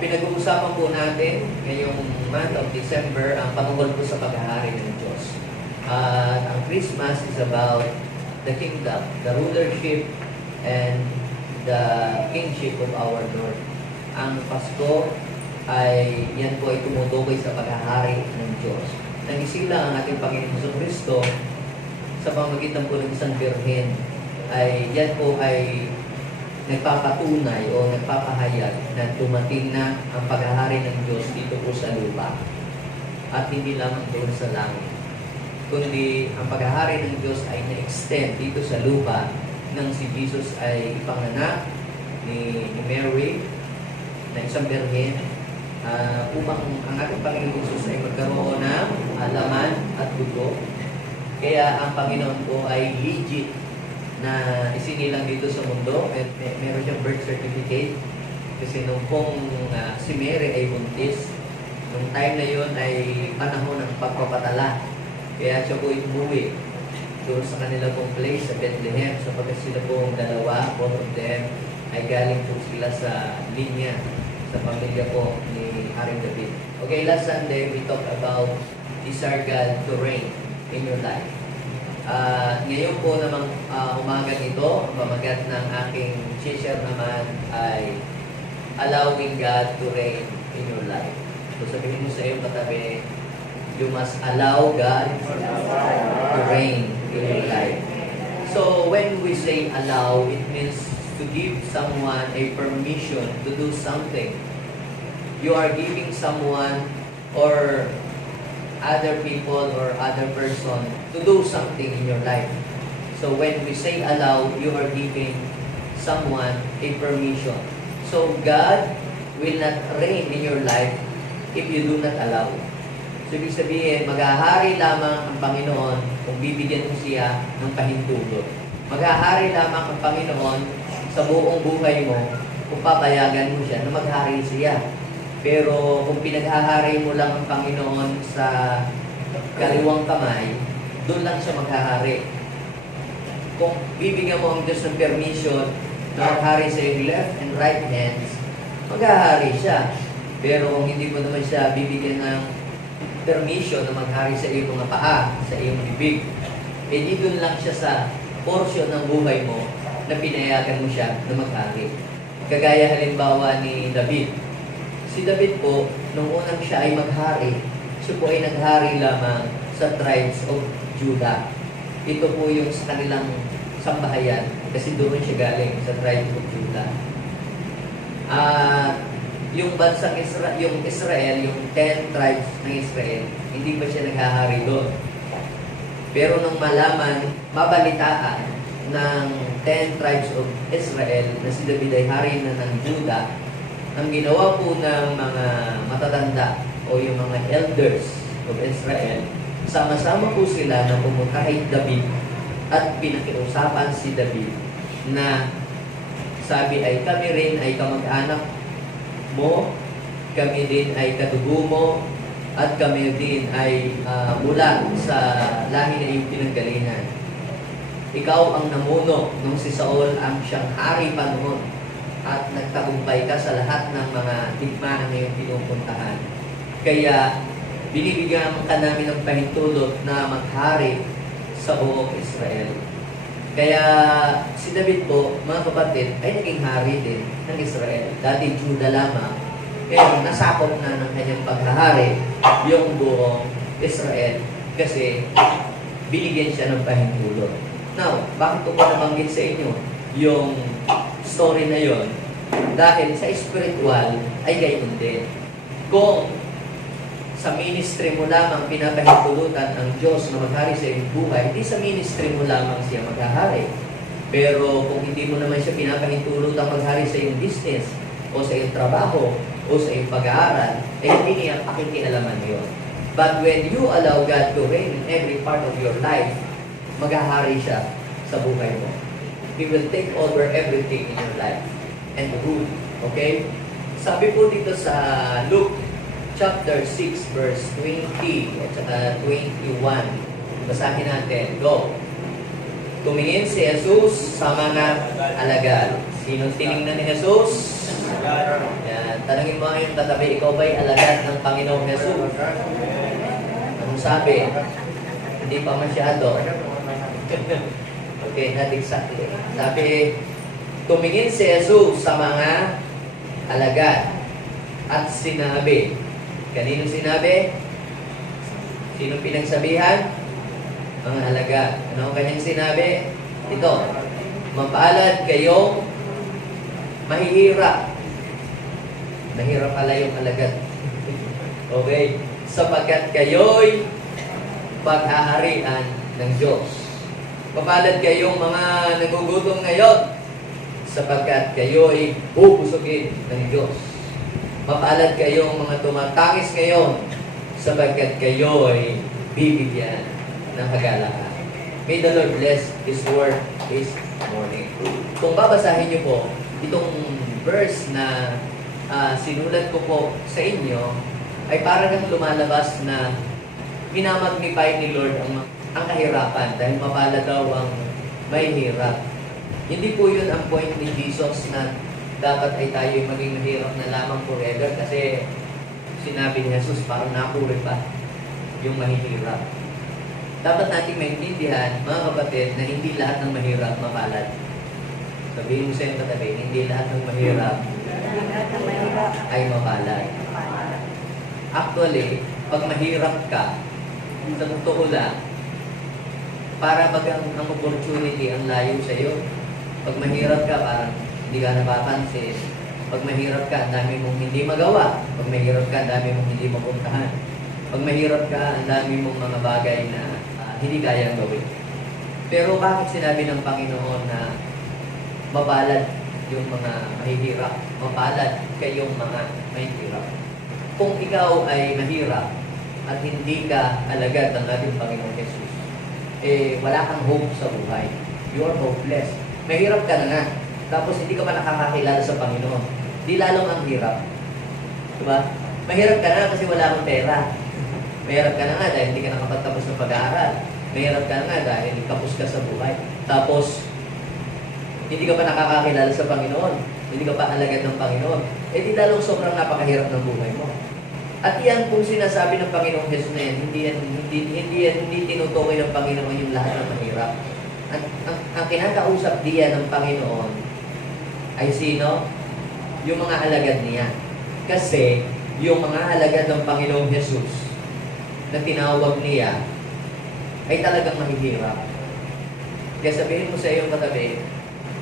Pinag-uusapan po natin ngayong month of December ang patungkol po sa paghahari ng Diyos. Ang Christmas is about the kingdom, the rulership, and the kingship of our Lord. Ang Pasko ay yan po ay tumutukoy sa paghahari ng Diyos. Nangisila ang ating Panginoon Kristo sa pamamagitan po ng isang birhen ay yan po ay nagpapatunay o nagpapahayag na dumating na ang paghahari ng Diyos dito po sa lupa. At hindi lamang doon sa langit. Kundi ang paghahari ng Diyos ay na-extend dito sa lupa nang si Jesus ay ipanganak ni Mary na isang birhen upang ang ating Panginoon Jesus ay magkaroon ng laman at dugo. Kaya ang Panginoon po ay legit na isinilang dito sa mundo at meron siyang birth certificate kasi nung pong si Mary ay buntis, nung time na yun ay panahon ng pagpapatala. Kaya siya po umuwi doon sa kanila pong place sa Bethlehem sapagkat sila pong dalawa, both of them, ay galing po sila sa linya, sa pamilya po ni Haring David. Okay, last Sunday we talked about desire God to reign in your life. Ngayon po namang umagang ito, ang pamagat ng aking share naman ay allowing God to reign in your life. So sabihin mo sa iyo katabi, you must allow God to reign in your life. So when we say allow, it means to give someone a permission to do something. You are giving someone or other people or other person to do something in your life. So when we say allow, you are giving someone a permission. So God will not reign in your life if you do not allow. So ibig sabihin, maghahari lamang ang Panginoon kung bibigyan mo siya ng pahintulot. Maghahari lamang ang Panginoon sa buong buhay mo kung papayagan mo siya na maghari siya. Pero kung pinaghahari mo lang ang Panginoon sa kaliwang kamay, doon lang siya maghahari. Kung bibigyan mo ang Diyos ng permission na maghari sa iyong left and right hands, maghahari siya. Pero kung hindi mo naman siya bibigyan ng permission na maghari sa iyong mga paa, sa iyong bibig, eh di doon lang siya sa portion ng buhay mo na pinayagan mo siya na maghari. Kagaya halimbawa ni David. Si David po, nung unang siya ay maghari, siya po ay naghari lamang sa tribes of Judah. Ito po yung sa kanilang sambahayan, kasi doon siya galing sa tribes of Judah. Yung bansang yung Israel, yung 10 tribes ng Israel, hindi pa siya naghahari doon. Pero nung malaman, mabalitaan ng 10 tribes of Israel na si David ay hari na ng Judah, ang ginawa po ng mga matatanda o yung mga elders of Israel, sama-sama po sila na pumunta kay David at pinakiusapan si David na sabi ay kami rin ay kamag-anak mo, kami din ay kadugo mo, at kami din ay mula sa lahi na iyong pinanggalingan. Ikaw ang namuno nung si Saul ang siyang hari pa noon at nagtagumpay ka sa lahat ng mga digmaan na iyong pinupuntahan. Kaya binibigyan ka namin ng pahintulot na maghari sa buong Israel. Kaya si David po, mga kapatid, ay naging hari din ng Israel. Dati Juda lamang, pero nasakop na ng kanyang paghahari yung buong Israel kasi binigyan siya ng pahintulot. Now, bakit ko pa nabanggit sa inyo yung story na yon? Dahil sa spiritual ay gayon din. Kung sa ministry mo lamang pinapahintulutan ang Diyos na maghari sa iyong buhay, hindi sa ministry mo lamang siya maghahari. Pero kung hindi mo naman siya pinapahintulutan maghari sa iyong business, o sa iyong trabaho, o sa iyong pag-aaral, eh hindi niya pakikialaman yun. But when you allow God to reign in every part of your life, maghahari siya sa buhay mo. He will take over everything in your life and rule. Okay? Sabi po dito sa Luke chapter 6 verse 20 at saka 21. Basahin natin. Go. Tumingin si Jesus sa mga alagad. Sinong tinignan ni Jesus? Yan. Tanungin mo ang iyong katabi, ikaw ba'y alagad ng Panginoong Jesus? Anong sabi? Hindi pa masyado. Okay, not exactly. Sabi, tumingin si Jesus sa mga alagad at sinabi. Kanino sinabi? Sino pinagsabihan? Mga alagad. Ano ang kanyang sinabi? Ito, mapalad kayong mahihirap. Mahirap pala yung alagad. Okay? Sapagkat kayo'y paghaharian ng Diyos. Mapalad kayong mga nagugutom ngayon, sapagkat kayo'y bubusugin ng Diyos. Mapalad kayong mga tumatangis ngayon, sapagkat kayo'y bibigyan ng kagalakan. May the Lord bless His word this morning. Kung babasahin niyo po, itong verse na sinulat ko po sa inyo, ay parang lumalabas na minamagnify ni Lord ang kahirapan dahil mapalad daw ang may hirap. Hindi po yun ang point ni Jesus na dapat ay tayo maging mahirap na lamang forever kasi sinabi ni Jesus parang napuri pa yung mahihirap. Dapat natin maintindihan, mga kapatid, na hindi lahat ng mahirap mapalad. Sabihin mo sa iyong katabi, hindi lahat ng mahirap ay mapalad. Actually, pag mahirap ka, sa totoo lang, para bagang ang opportunity ang layo sa iyo. Pag mahirap ka, parang hindi ka napapansin. Pag mahirap ka, ang dami mong hindi magawa. Pag mahirap ka, ang dami mong hindi mapuntahan. Pag mahirap ka, ang dami mong mga bagay na hindi kayang gawin. Pero bakit sinabi ng Panginoon na mapalad yung mga mahihirap? Mapalad kayong mga mahihirap. Kung ikaw ay mahirap at hindi ka alagad ng ating Panginoon Jesus, wala kang hope sa buhay. You are hopeless. Mahirap ka na nga. Tapos hindi ka pa nakakakilala sa Panginoon. Di lalong ang hirap. Diba? Mahirap ka na kasi wala kang pera. Mahirap ka na nga dahil hindi ka nakapagtapos ng pag-aaral. Mahirap ka na nga dahil kapos ka sa buhay. Tapos, hindi ka pa nakakakilala sa Panginoon. Hindi ka pa alagad ng Panginoon. Di lalong sobrang napakahirap ng buhay mo. At yan kung sinasabi ng Panginoong Jesus na yan, hindi tinutukoy ng Panginoon yung lahat ng mahirap. Ang kinakausap diyan ng Panginoon ay sino? Yung mga alagad niya. Kasi yung mga alagad ng Panginoong Jesus na tinawag niya ay talagang mahihirap. Kaya sabihin mo sa iyong katabi,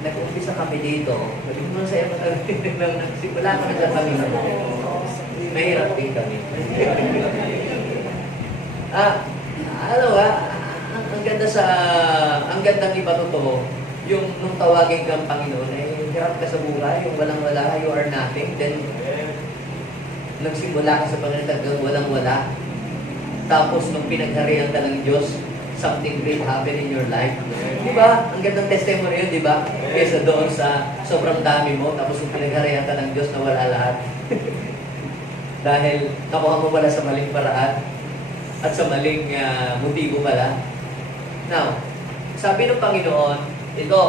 nag-umpisa kami dito, sabihin mo sa iyong katabi, nagsimula kami sa Panginoon. Mahirap din kami. Ang ganda ni Patuto, yung nung tawagin kang Panginoon, hirap ka sa buhay, yung walang-wala, you are nothing, then nagsimula ka sa Panginoon, hanggang walang-wala. Tapos nung pinagharian ka ng Diyos, something great happened in your life. Di ba? Ang gandang testimony yun, di ba? Kesa doon sa sobrang dami mo, tapos nung pinagharian ka ng Diyos na wala lahat. Dahil nakuha mo pala sa maling paraan at sa maling motibo pala. Now, sabi ng Panginoon, ito,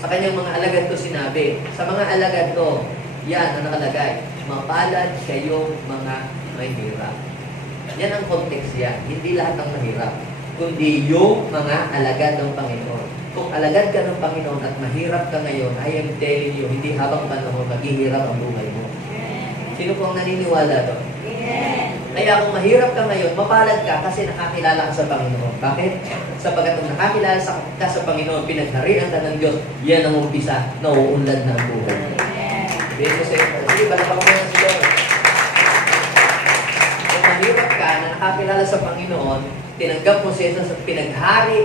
sa kanyang mga alagad to sinabi, sa mga alagad to, yan ang nakalagay, mapalad kayong mga mahirap. Yan ang context yan, hindi lahat ng mahirap, kundi yung mga alagad ng Panginoon. Kung alagad ka ng Panginoon at mahirap ka ngayon, I am telling you, hindi habang panahon maghihirap ang buhay mo. Sino pong naniniwala doon? Yes. Kaya kung mahirap ka ngayon, mapalad ka kasi nakakilala ka sa Panginoon. Bakit? Sapagkat kung nakakilala ka sa Panginoon, pinagharian ka ng Diyos, yan ang umpisa na uunlad na ang buhay. Yes. Sabihin mo sa iyo, sige, balabang mo yan si Lord. Kung mahirap ka na nakakilala sa Panginoon, tinanggap mo siya sa pinaghari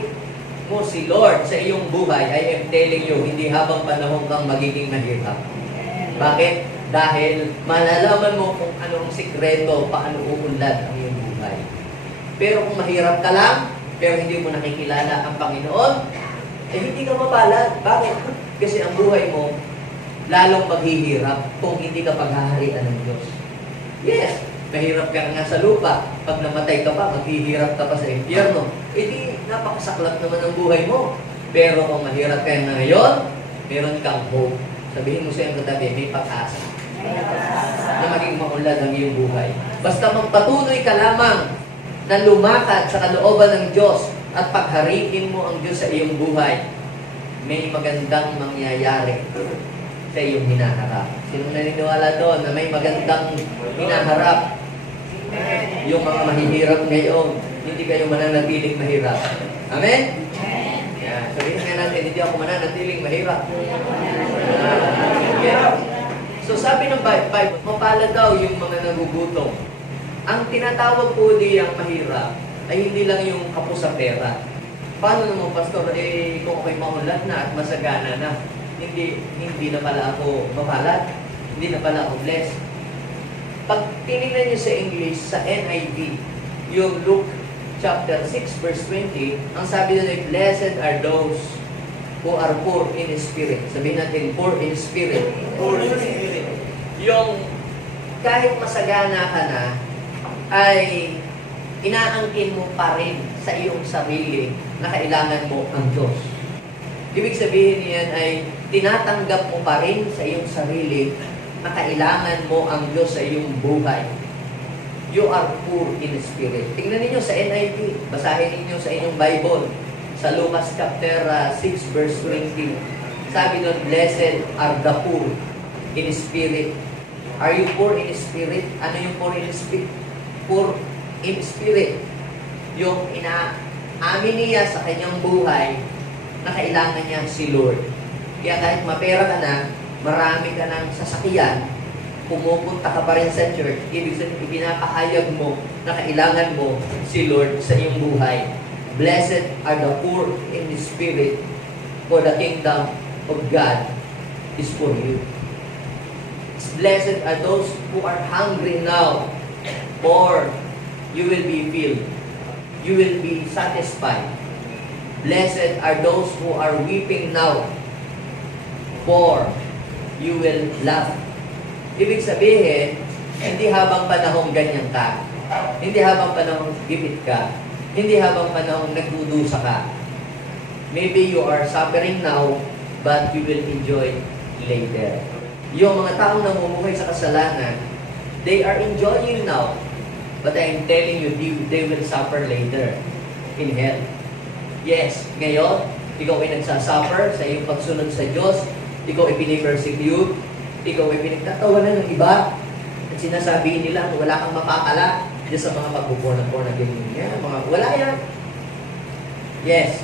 mo si Lord sa iyong buhay, I am telling you, hindi habang panahon kang magiging mahirap. Bakit? Dahil malalaman mo kung anong sikreto, paano uunlad ang iyong buhay. Pero kung mahirap ka lang, pero hindi mo nakikilala ang Panginoon, hindi ka mapalad. Bakit? Kasi ang buhay mo, lalong maghihirap kung hindi ka paghaharian ng Diyos. Yes, mahirap ka nga sa lupa. Pag namatay ka pa, maghihirap ka pa sa impyerno. Di napakasaklap naman ang buhay mo. Pero kung mahirap ka na ngayon, meron kang hope. Sabihin mo sa iyong katabi, may pag-asa. na maging maunlad ang iyong buhay. Basta magpatuloy ka lamang na lumakad sa kalooban ng Diyos at paghariin mo ang Diyos sa iyong buhay, may magandang mangyayari sa iyong hinaharap. Sinong naniniwala doon na may magandang hinaharap? Yung mga mahihirap ngayon, hindi kayo mananatiling mahirap. Amen? Yan. Sabihin nga natin, hindi ako mananatiling mahirap. Yeah. So sabi ng Bible, mapalad daw yung mga nagugutom. Ang tinatawag po diyang mahirap ay hindi lang yung kapos sa pera. Paano naman, Pastor? Kung ako'y maunlad na at masagana na, hindi na pala ako mapalad. Hindi na pala ako blessed. Pag tinignan niyo sa English, sa NIV, yung Luke chapter 6 verse 20, ang sabi doon ay, blessed are those who are poor in spirit. Sabihin natin, poor in spirit. Poor in spirit. Yung kahit masagana ka na, ay inaangkin mo pa rin sa iyong sarili na kailangan mo ang Diyos. Ibig sabihin niyan ay tinatanggap mo pa rin sa iyong sarili na kailangan mo ang Diyos sa iyong buhay. You are poor in spirit. Tingnan ninyo sa NIV. Basahin ninyo sa inyong Bible. Sa Lucas chapter 6 verse 20. Sabi doon, blessed are the poor in spirit. Are you poor in spirit? Ano yung poor in spirit? Poor in spirit. Yung inaamin niya sa kanyang buhay na kailangan niya si Lord. Kaya kahit mapera ka na, marami ka ng sasakyan, pumupunta ka pa rin sa church, ibig sabihin, pinapahayag mo na kailangan mo si Lord sa iyong buhay. Blessed are the poor in the spirit, for the kingdom of God is for you. Blessed are those who are hungry now, for you will be filled. You will be satisfied. Blessed are those who are weeping now, for you will laugh. Ibig sabihin, hindi habang panahong ganyan ka, hindi habang panahong gipit ka, hindi habang panahong nagdudusa ka. Maybe you are suffering now, but you will enjoy later. Yung mga taong namumuhay sa kasalanan, they are enjoying now, but I am telling you, they will suffer later in hell. Yes, ngayon, ikaw ay nagsasuffer sa iyong pagsunod sa Diyos, ikaw ay pinipersecute, ikaw ay pinagtatawanan ng iba, at sinasabi nila, wala kang mapakala dyan sa mga pagpuporn na ganyan. Wala yan. Yes,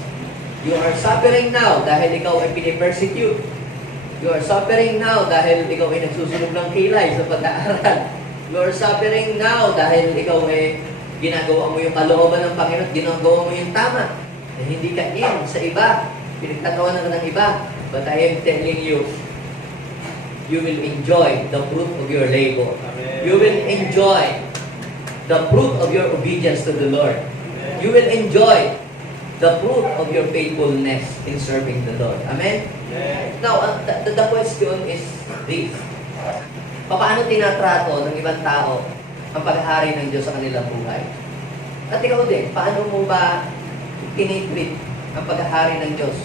you are suffering now dahil ikaw ay pinipersecute. You are suffering now dahil ikaw ay nagsusunog ng kilay sa pag-aaral. You are suffering now dahil ikaw ay ginagawa mo yung kalooban ng Panginoon, ginagawa mo yung tama. Na hindi ka in sa iba, pinagtatawanan ka ng iba. But I am telling you, you will enjoy the fruit of your labor. Amen. You will enjoy the fruit of your obedience to the Lord. Amen. You will enjoy the fruit of your faithfulness in serving the Lord. Amen? Amen. Now, the question is this. Paano tinatrato ng ibang tao ang paghahari ng Diyos sa kanilang buhay? At ikaw din, paano mo ba tinitreat ang paghahari ng Diyos?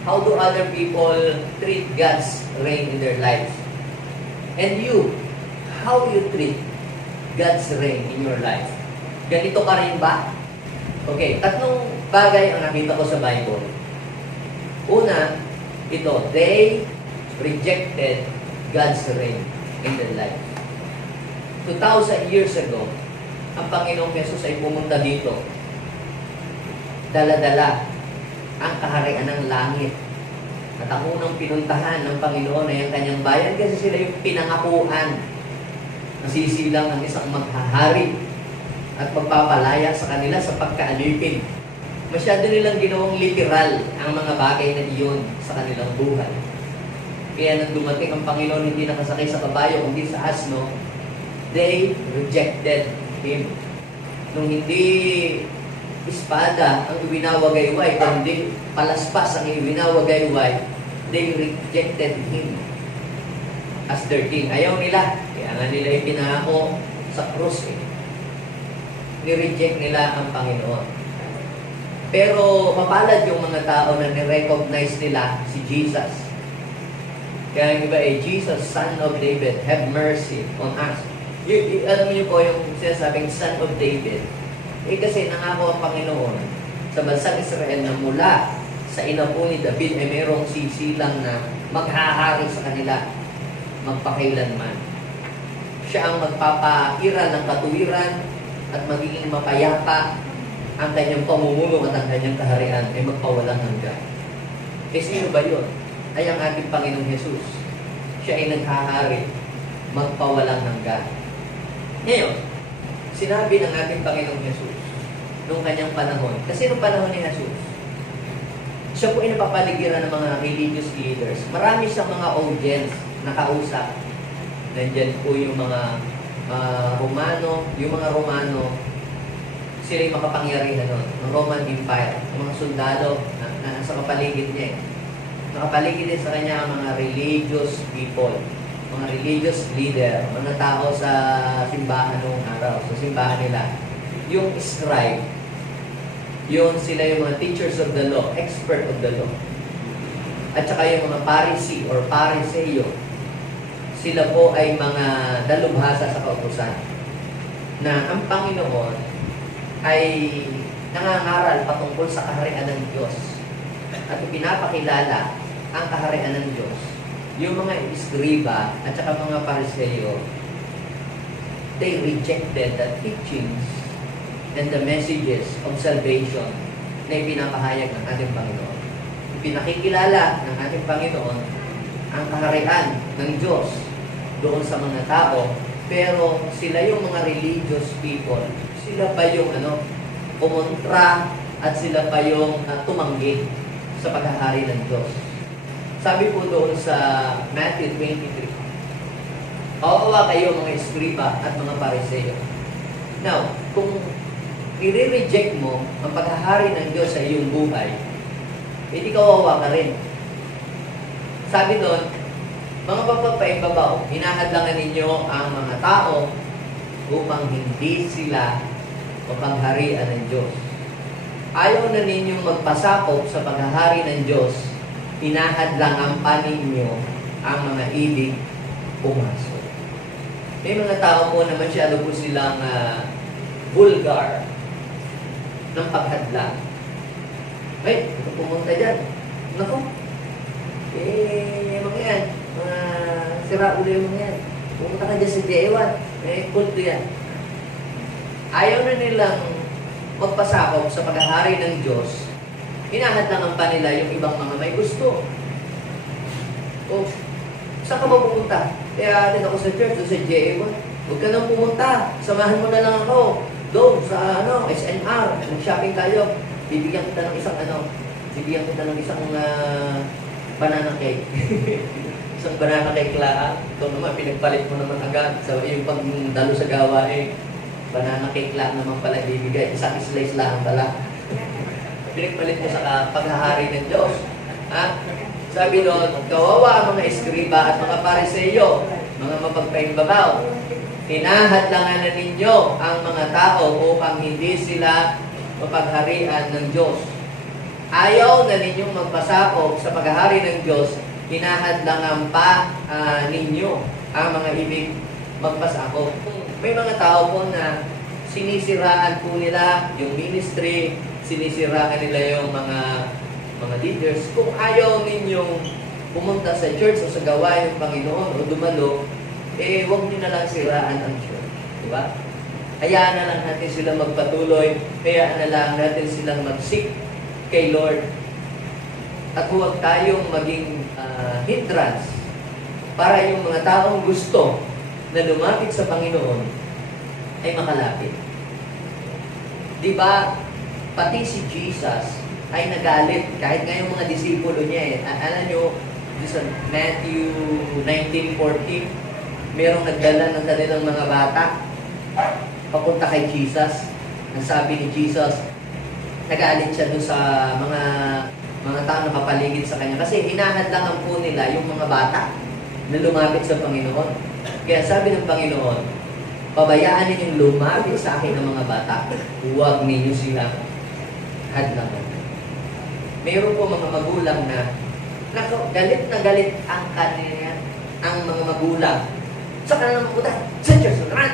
How do other people treat God's reign in their lives? And you, how you treat God's reign in your life? Ganito ka rin ba? Okay, tatlong bagay ang nakita ko sa Bible. Una, ito, they rejected God's reign in their life. 2,000 years ago, ang Panginoong Jesus ay pumunta dito. Dala-dala ang kaharian ng langit. At ang unang pinuntahan ng Panginoon ay ang kanyang bayan kasi sila yung pinangakuan. Nasisilang ang isang maghahari at magpapalaya sa kanila sa pagkaalipin. Masyado nilang ginawang literal ang mga bagay na iyon sa kanilang buhay. Kaya nang dumating ang Panginoon, hindi nakasakay sa kabayo, kundi sa asno, they rejected Him. Nung hindi espada ang iwinawagayway, kundi palaspas ang iwinawagayway, they rejected Him as their king. Ayaw nila. Kaya nga nila ipinako sa krus. Ni-reject nila ang Panginoon. Pero mapalad yung mga tao na ni-recognize nila si Jesus. Kaya yung iba Jesus, Son of David, have mercy on us. Alam niyo po yung sinasabing Son of David. Kasi nangako ang Panginoon sa bansang Israel na mula sa inapo ni David ay mayroong sisilang na maghahari sa kanila magpakailanman. Siya ang magpapairal ng katuwiran at magiging mapayapa ang kanyang pamumuno at ang kanyang kaharian ay magpawalang hanggan. Sino ba yun? Ay ang ating Panginoong Jesus. Siya ay naghahari magpawalang hanggan. Ngayon, sinabi ng ating Panginoong Jesus noong kanyang panahon, kasi noong panahon ni Jesus, siya po ay napapaligiran ng mga religious leaders. Marami siyang mga audience na kausap. Nandyan po yung mga Romano, sila yung makapangyarihan nun, ng Roman Empire, yung mga sundalo na nasa kapaligid niya. Nakapaligid din sa kanya ang mga religious people, mga religious leader, mga tao sa simbahan noong araw, sa simbahan nila. Yung scribe, yun sila yung mga teachers of the law, expert of the law. At saka yung mga Pharisee or Phariseo, sila po ay mga dalubhasa sa kautusan na ang Panginoon ay nangangaral patungkol sa kaharian ng Diyos at pinapakilala ang kaharian ng Diyos. Yung mga iskriba at saka mga Pariseo, they rejected the teachings and the messages of salvation na ipinapahayag ng ating Panginoon. Pinakikilala ng ating Panginoon ang kaharian ng Diyos doon sa mga tao, pero sila yung mga religious people. Sila pa yung kumontra at sila pa yung tumanggi sa paghahari ng Diyos. Sabi po doon sa Matthew 23, "Kawawa kayo mga eskriba at mga pariseo." Now, kung i-reject mo ang paghahari ng Diyos sa iyong buhay, hindi kawawa ka rin. Sabi doon, "Mga papagpaimbabaw, hinahadlangan ninyo ang mga tao upang hindi sila mapangharian ng Diyos. Ayaw na ninyong magpasakop sa paghahari ng Diyos, hinahadlangan pa ninyo ang mga ibig pumasok." May mga tao po na masyado po silang vulgar ng paghadlang. Ay, pumunta dyan. Naku, mga yan, mga sira ulo yung mga yan. Pumunta ka dyan sa J1, kulto yan. Ayaw na nilang magpasakop sa paghahari ng Diyos, hinahadlangan pa nila yung ibang mga may gusto. O, saan ka ba pumunta? Kaya atin ako sa church, doon sa J1. Huwag ka nang pumunta, samahan mo na lang ako. Doon sa SNR, mag-shopping tayo. Bibigyan kita ng isang banana cake. Isang banana cake lang. Ito naman, pinagpalit mo naman agad sa yung pagdalo sa gawain. Banana cake lang naman pala ibibigay. Isang slice lang pala. Pinagpalit mo sa paghahari ng Diyos. Ha? Sabi doon, kawawa ang mga eskriba at mga pariseo, mga mapagpaimbabaw. Hinahadlangan na ninyo ang mga tao upang hindi sila mapagharian ng Diyos. Ayaw na ninyong magpasakop sa paghahari ng Diyos, hinahadlangan pa ninyo ang mga ibig magpasakop. May mga tao po na sinisiraan po nila yung ministry, sinisiraan nila yung mga leaders. Kung ayaw ninyong pumunta sa church o sa gawain ng Panginoon o dumalo, huwag nyo na lang siraan ang church. Diba? Hayaan na lang natin sila magpatuloy, hayaan na lang natin silang mag-seek kay Lord. At huwag tayong maging hindrance para yung mga taong gusto na lumapit sa Panginoon ay makalapit. Diba, pati si Jesus ay nagalit kahit ngayong mga disipulo niya alam nyo, sa Matthew 19:40, merong nagdala ng kanilang mga bata papunta kay Jesus. Ang sabi ni Jesus, nagalit siya doon sa mga tao na kapaligid sa kanya kasi hinahadlangan po nila yung mga bata na lumapit sa Panginoon. Kaya sabi ng Panginoon, pabayaan ninyong lumapit sa akin ng mga bata, huwag ninyo silang hadlangan. Mayroon po mga magulang na Nako, galit na galit ang kanila, ang mga magulang. Sa kanilang pupunta, sa church na naman.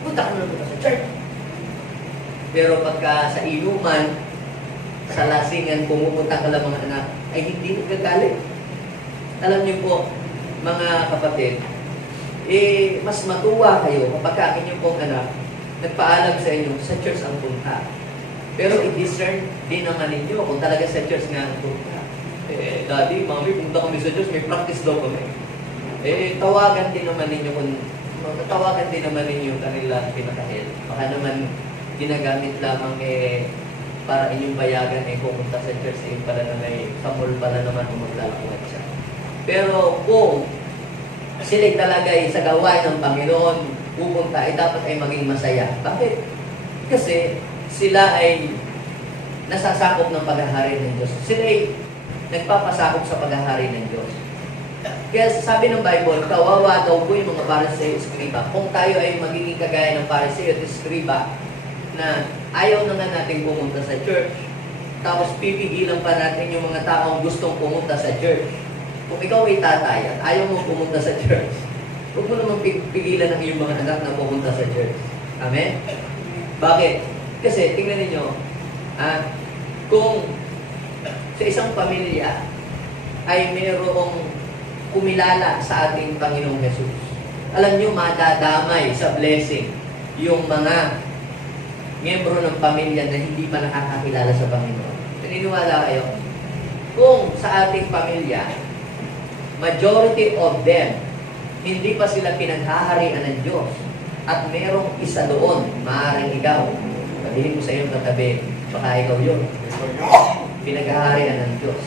Punta ka na punta sa church. Pero pagka sa inuman, sa lasingan, pumupunta ka lang mga anak, ay hindi nagagalit. Alam niyo po, mga kapatid, mas matuwa kayo kapag ang inyong pong anak nagpaalam sa inyo, sa church ang punta. Pero i-discern din naman ninyo kung talaga sa church nga ang punta. Daddy, mami, punta kami sa church, may practice daw kami. Tawagan din naman ninyo kanila pinakahil. Baka naman ginagamit lamang para inyong bayagan pumunta sa church, pala na may samol pala naman kung maglalakuan siya. Pero kung sila talaga sa gawain ng Panginoon pupunta, dapat ay maging masaya. Bakit? Kasi sila ay nasasakop ng paghahari ng Diyos. Sila ay nagpapasakop sa paghahari ng Diyos. Kaya sabi ng Bible, kawawa daw po yung mga Pariseo at Eskriba. Kung tayo ay magiging kagaya ng Pariseo at Eskriba, na ayaw na nga natin pumunta sa church, tapos pipigilan pa natin yung mga taong gustong pumunta sa church. Kung ikaw ay tatay at ayaw mo pumunta sa church, huwag mo naman pigilan ang iyong mga anak na pumunta sa church. Amen? Bakit? Kasi, tingnan ninyo, kung sa isang pamilya ay mayroong kumilala sa ating Panginoong Jesus, alam nyo, madadamay sa blessing yung mga miyembro ng pamilya na hindi pa nakakakilala sa Panginoon. Naniniwala kayo? Kung sa ating pamilya, majority of them, hindi pa sila pinaghaharian ng Diyos, at merong isa doon, maaaring ikaw, sabihin mo sa iyong katabi, baka ikaw yun, pinaghaharian ng Diyos.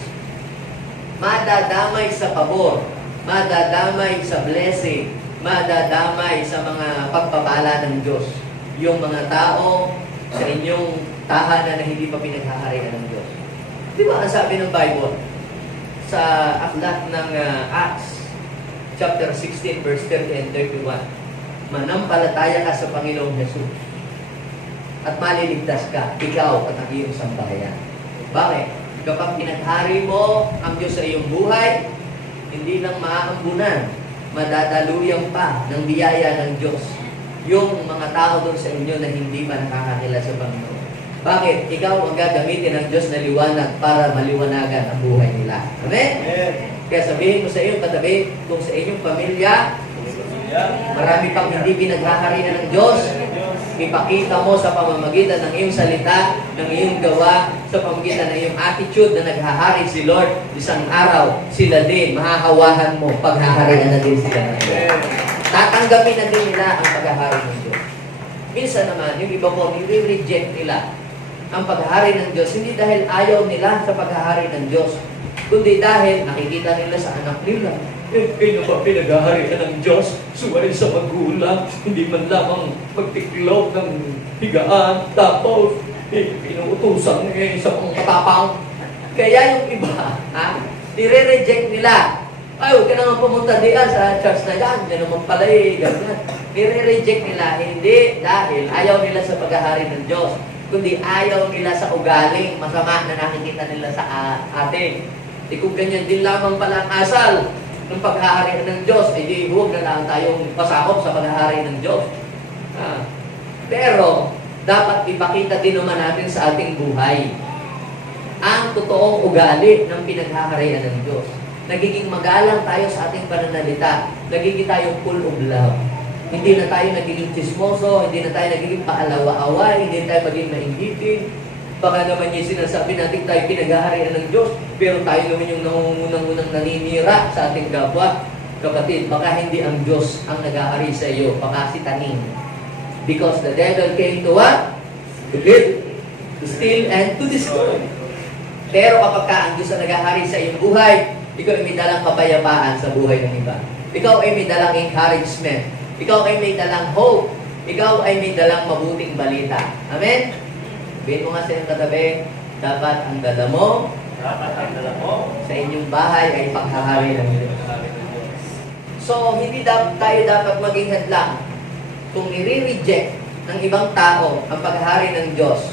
Madadamay sa pabor, madadamay sa blessing, madadamay sa mga pagpapala ng Diyos, yung mga tao sa inyong tahanan na hindi pa pinaghaharian ng Diyos. Di ba ang sabi ng Bible sa aklat ng Acts chapter 16 verse 30 and 31, manampalataya ka sa Panginoong Jesus at maliligtas ka, ikaw at ang iyong sambahayan. Bakit? Kapag pinaghari mo ang Diyos sa iyong buhay, hindi lang maaambunan, madadaluyan pa ng biyaya ng Diyos yung mga tao doon sa inyo na hindi pa nakakakilala sa Panginoon. Bakit? Ikaw ang gagamitin ng Diyos na liwanag para maliwanagan ang buhay nila. Amen? Kaya sabihin mo sa iyong katabi, kung sa inyong pamilya, marami pang hindi pinaghaharian ng Diyos, ipakita mo sa pamamagitan ng iyong salita, ng iyong gawa, sa pamamagitan ng iyong attitude na naghahari si Lord, isang araw, sila din, mahahawahan mo, paghaharian na din sila ng Diyos. Tatanggapin na din nila ang paghahari ng Diyos. Minsan naman, yung iba po, nire-reject nila ang paghahari ng Diyos, hindi dahil ayaw nila sa paghahari ng Diyos, kundi dahil nakikita nila sa anak nila. Kayo ba pinaghaharian ng Diyos? Suwarin sa magulang, hindi man lamang magtiklop ng higaan, tapos pinuutusan sa mga katapang. Kaya yung iba, nire-reject nila. Ay, huwag ka naman pumunta diyan sa church na yan. Yan naman pala ganyan. Nire-reject nila, hindi dahil ayaw nila sa paghahari ng Diyos, kundi ayaw nila sa ugaling masama na nakikita nila sa atin. Kung ganyan din lamang pala ang asal ng paghahari ng Diyos, di huwag na lang tayong pasakop sa paghahari ng Diyos. Pero, dapat ipakita din naman natin sa ating buhay ang totoong ugali ng pinaghaharian ng Diyos. Nagiging magalang tayo sa ating pananalita. Nagiging tayo full of love. Hindi na tayo nagiging chismoso, hindi na tayo nagiging paalawa-away, hindi na tayo maging mainggitin. Baka naman yung sinasabi natin tayo pinaghaharian ng Diyos, pero tayo naman yung nangungunang naninira sa ating kapwa. Kapatid, baka hindi ang Diyos ang naghahari sa iyo, baka si taning. Because the devil came to what? To kill, to steal, and to destroy. Pero kapag ang Diyos ang naghahari sa iyong buhay, ikaw ay may dalang kapayapaan sa buhay ng iba. Ikaw ay may dalang encouragement. Ikaw ay may dalang hope. Ikaw ay may dalang mabuting balita. Amen? Sabihin mo nga sa iyong katabi, dapat ang dala mo sa inyong bahay ay paghahari ng Diyos. So, hindi tayo dapat maging hadlang kung nire-reject ng ibang tao ang paghahari ng Diyos.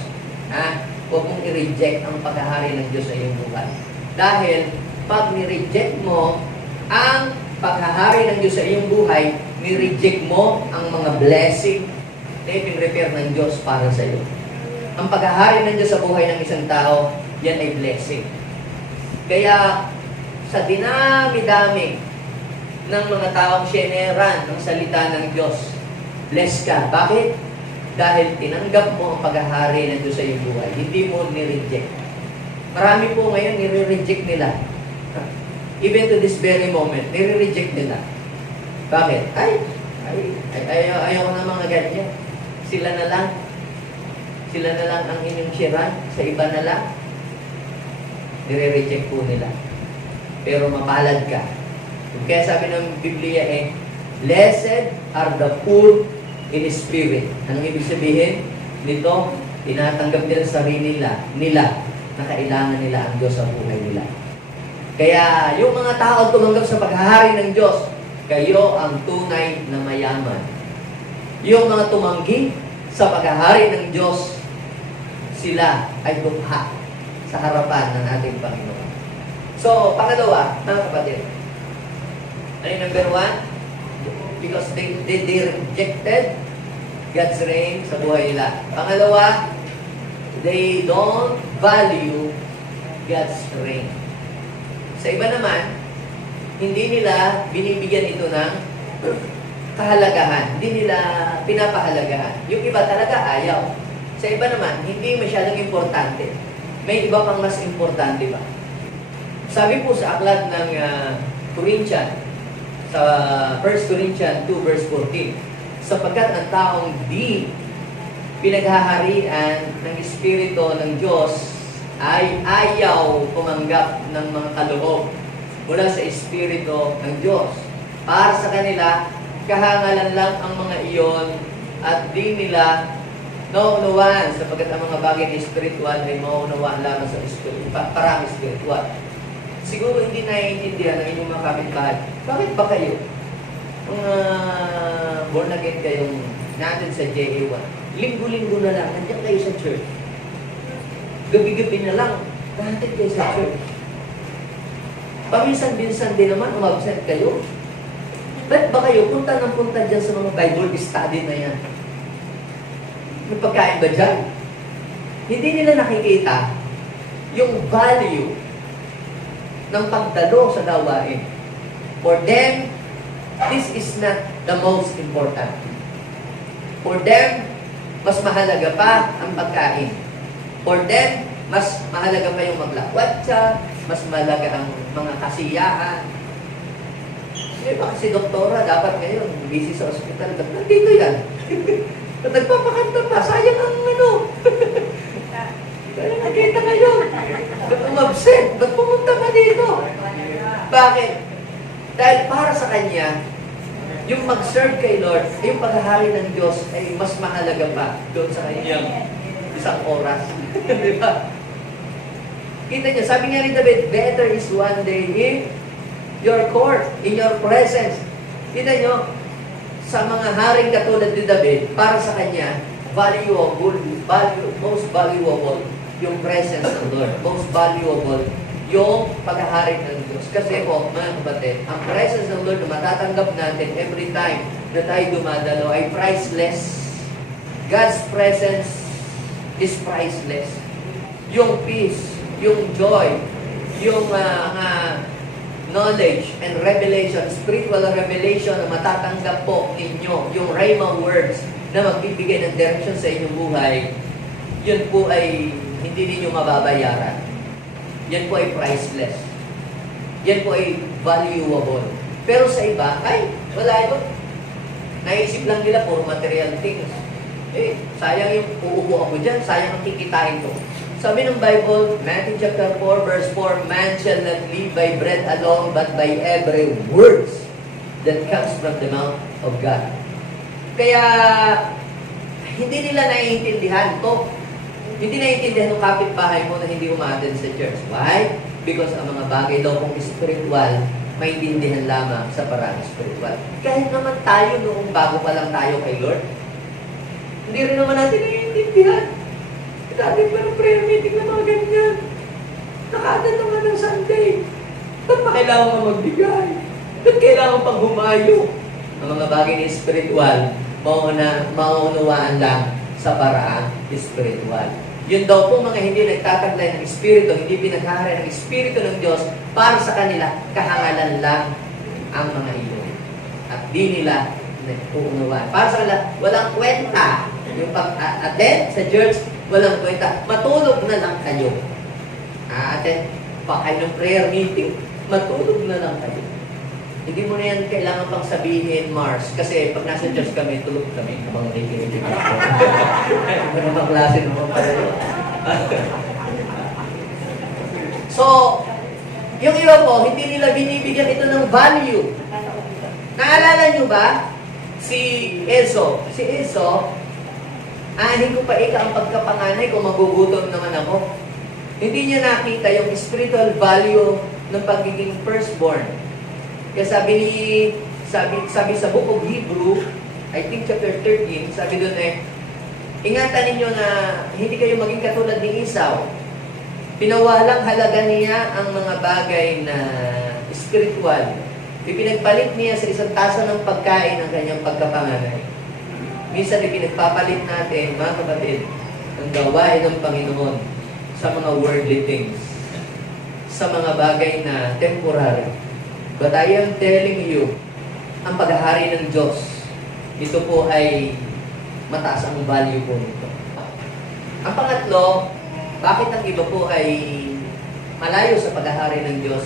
Huwag mong i-reject ang paghahari ng Diyos sa iyong buhay. Dahil pag nireject mo ang paghahari ng Diyos sa iyong buhay, nireject mo ang mga blessing na ipinrepare ng Diyos para sa iyo. Ang paghahari ng Diyos sa buhay ng isang tao, yan ay blessing. Kaya, sa dinami-dami ng mga taong syeneran ng salita ng Diyos, bless ka. Bakit? Dahil tinanggap mo ang paghahari ng Diyos sa iyong buhay. Hindi mo nireject. Marami po ngayon, nire-reject nila. Even to this very moment, nire-reject nila. Bakit? Ayaw ko ng mga ganyan. Sila na lang ang inyong shiran, sa iba na lang. Nire-reject po nila. Pero mapalad ka. Kaya sabi ng Biblia blessed are the poor in spirit. Anong ibig sabihin? Nito, tinatanggap nila sa sarili nila na kailangan nila ang Diyos sa buhay nila. Kaya yung mga tao tumanggap sa paghahari ng Diyos, kayo ang tunay na mayaman. Yung mga tumanggi sa paghahari ng Diyos, sila ay dukha sa harapan ng ating Panginoon. So, pangalawa, mga kapatid, ay number 1, because they rejected God's reign sa buhay nila. Pangalawa, they don't value God's reign. Sa iba naman, hindi nila binibigyan ito ng kahalagahan. Hindi nila pinapahalagahan. Yung iba talaga ayaw. Sa iba naman, hindi masyadong importante. May iba pang mas importante ba? Sabi po sa aklat ng Corinthians, sa 1 Corinthians 2 verse 14, sapagkat ang taong di pinaghaharian ng Espiritu ng Diyos ay ayaw tumanggap ng mga kaloob mula sa Espiritu ng Diyos. Para sa kanila, kahangalan lang ang mga iyon at di nila nauunawaan sapagkat ang mga bagay na espiritual ay mauunawaan lamang sa parang espiritual. Siguro hindi naiintindihan ng inyong mga kapitbahay. Bakit ba kayo? Mga born again kayong natin sa JA1, linggo-linggo na lang, nandiyan kayo sa church. Gabi-gabi na lang, natin kayo sa church. Paminsan-minsan din naman, umabsent kayo. Ba't ba kayo punta ng punta dyan sa mga Bible study na yan? May pagkain ba dyan? Hindi nila nakikita yung value ng pagdalo sa gawain. For them, this is not the most important. For them, mas mahalaga pa ang pagkain. For them, mas mahalaga pa yung maglakwatsa, mas mahalaga ang mga kasiyahan. Hindi ba kasi doktora, dapat ngayon, busy sa ospital, ba't nandito yan? Ba't nagpapakanta pa? Sayang ang ano. Kaya nakita ngayon. Ba't umabsent? Ba't pumunta ka dito? Bakit? Dahil para sa kanya, yung mag-serve kay Lord, yung paghahari ng Diyos ay mas mahalaga pa doon sa kanyang isang oras. Di ba? Kita niyo, sabi nga ni David, better is one day in your court, in your presence. Kita niyo, sa mga haring katulad ni David, para sa kanya, most valuable yung presence ng Lord. Most valuable yung paghahari ng Diyos. Kasi po, mga kapatid, ang presence ng Lord na matatanggap natin every time na tayo dumadalo ay priceless. God's presence is priceless. Yung peace, yung joy, yung knowledge and revelation, spiritual revelation na matatanggap po ninyo, yung rhema words na magbibigay ng direction sa inyong buhay, yun po ay hindi ninyo mababayaran. Yan po ay priceless. Yan po ay valuable. Pero sa iba, ay, wala ito. Naisip lang nila puro material things. Sayang yung uubo ako dyan, sayang ang kikitain ko. Sabi ng Bible, Matthew chapter 4, verse 4, man shall not live by bread alone, but by every words that comes from the mouth of God. Kaya, hindi nila naiintindihan to. Hindi naiintindihan ng kapitbahay mo na hindi umaten sa church. Why? Because ang mga bagay daw kung spiritual, maintindihan lamang sa parang spiritual. Kahit naman tayo noong bago pa lang tayo kay Lord, hindi rin naman natin naiintindihan. Dati pa ng prayer meeting na mga ganyan. Nakaadan naman ng Sunday. Ba't pa kailangan ka magbigay? Ba't kailangan pang humayo? Ang mga bagay na spiritual, maunawaan lang sa paraang spiritual. Yun daw po mga hindi nagtataglay ng Espiritu, hindi pinaghahari ng Espiritu ng Diyos, para sa kanila, kahangalan lang ang mga iyon. At di nila nag-uunawaan. Para sa kanila, walang kwenta. Yung pag-attend sa church, walang kwenta. Matulog na lang kayo. Attend pa kayo ng prayer meeting, matulog na lang kayo. Hindi mo na yan kailangan pang sabihin, Mars. Kasi pag nasa church kami, tulog kami. Habang nakikinig ako. Ano namang klase naman pala yun. So, yung iba po, hindi nila binibigyan ito ng value. Naalala nyo ba? Si Eso. Si Eso, anin ko pa ika ang pagkapanganay kung magugutom naman ako. Hindi niya nakita yung spiritual value ng pagiging firstborn. Kaya sabi sa Book of Hebrew, I think chapter 13, sabi doon ingatan ninyo na hindi kayo maging katulad ni Esau. Pinawalang halaga niya ang mga bagay na spiritual. Ipinagpalit niya sa isang tasa ng pagkain ang kanyang pagkapanganay. Minsan ipinagpapalit natin, mga kapatid, ang gawain ng Panginoon sa mga worldly things, sa mga bagay na temporary. But I am telling you, ang paghahari ng Diyos, ito po ay mataas ang value po nito. Ang pangatlo, bakit ang iba po ay malayo sa paghahari ng Diyos?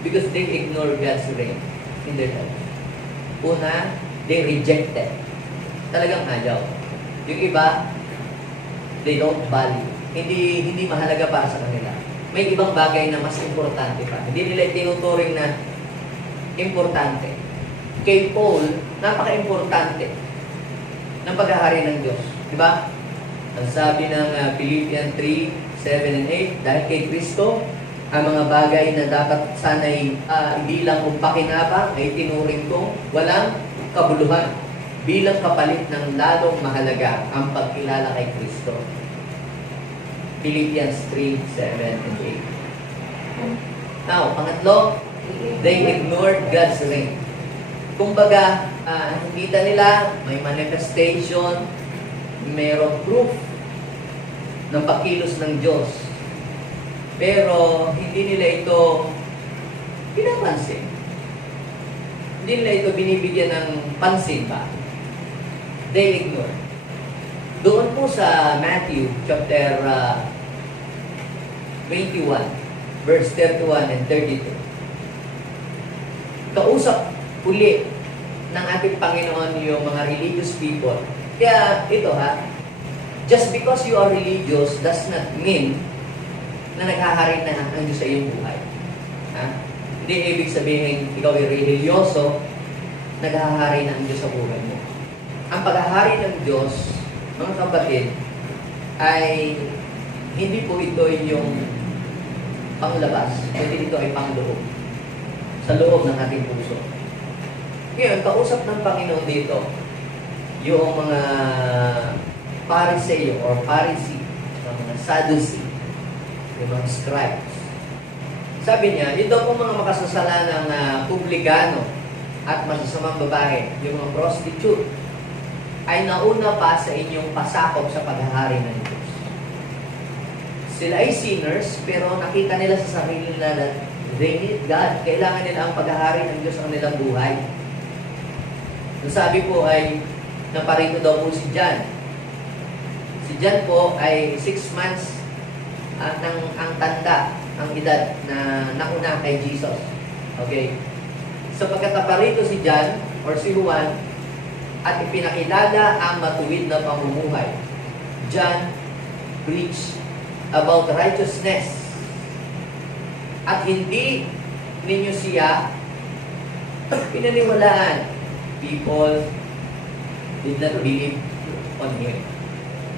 Because they ignore God's reign in their life. Una, they rejected. Talagang ayaw. Yung iba, they don't value. Hindi mahalaga para sa kanila. May ibang bagay na mas importante pa. Hindi nila itinuturing na importante. Kay Paul, napaka-importante ng paghahari ng Diyos. Diba? Ang sabi ng Philippians 3, 7 and 8, dahil kay Kristo, ang mga bagay na dapat sana'y hindi lang pakinabang ay tinuring kong walang kabuluhan bilang kapalit ng lalong mahalaga ang pagkilala kay Kristo. Philippians 3, 7 and 8. Now, pangatlo, they ignored God's reign. Kumbaga, nakikita nila, may manifestation, mayroong proof ng pagkilos ng Diyos. Pero, hindi nila ito pinapansin. Hindi nila ito binibigyan ng pansin ba? They ignore. Doon po sa Matthew chapter 21, verse 31 and 32. Kausap uli ng ating Panginoon yung mga religious people. Kaya ito just because you are religious does not mean na naghahari na ang Diyos sa iyong buhay. Hindi ibig sabihin ikaw ay religyoso, naghahari na ang Diyos sa buhay mo. Ang paghahari ng Diyos, mga kapatid, ay hindi po ito yung panglabas, kundi ito ay pangloob. Sa loob ng ating puso. Ngayon, kausap ng Panginoon dito, yung mga Pariseo or Pharisee, yung mga Sadducee, yung mga scribes. Sabi niya, yun daw po mga makasasalanang publikano at masasamang babae, yung mga prostitute, ay nauna pa sa inyong pasakop sa paghahari ng Diyos. Sila ay sinners, pero nakita nila sa sarili nila that they need God. Kailangan nila ang paghahari ng Diyos sa kanilang buhay. Ang sabi po ay, naparito daw po si John. Si John po ay 6 months ang tanda, ang edad na nauna kay Jesus. Okay? So pagkataparito si John or si Juan at ipinakilala ang matuwid na pamumuhay, John preached about righteousness. At hindi ninyo siya pinaniwalaan. People did not believe on him.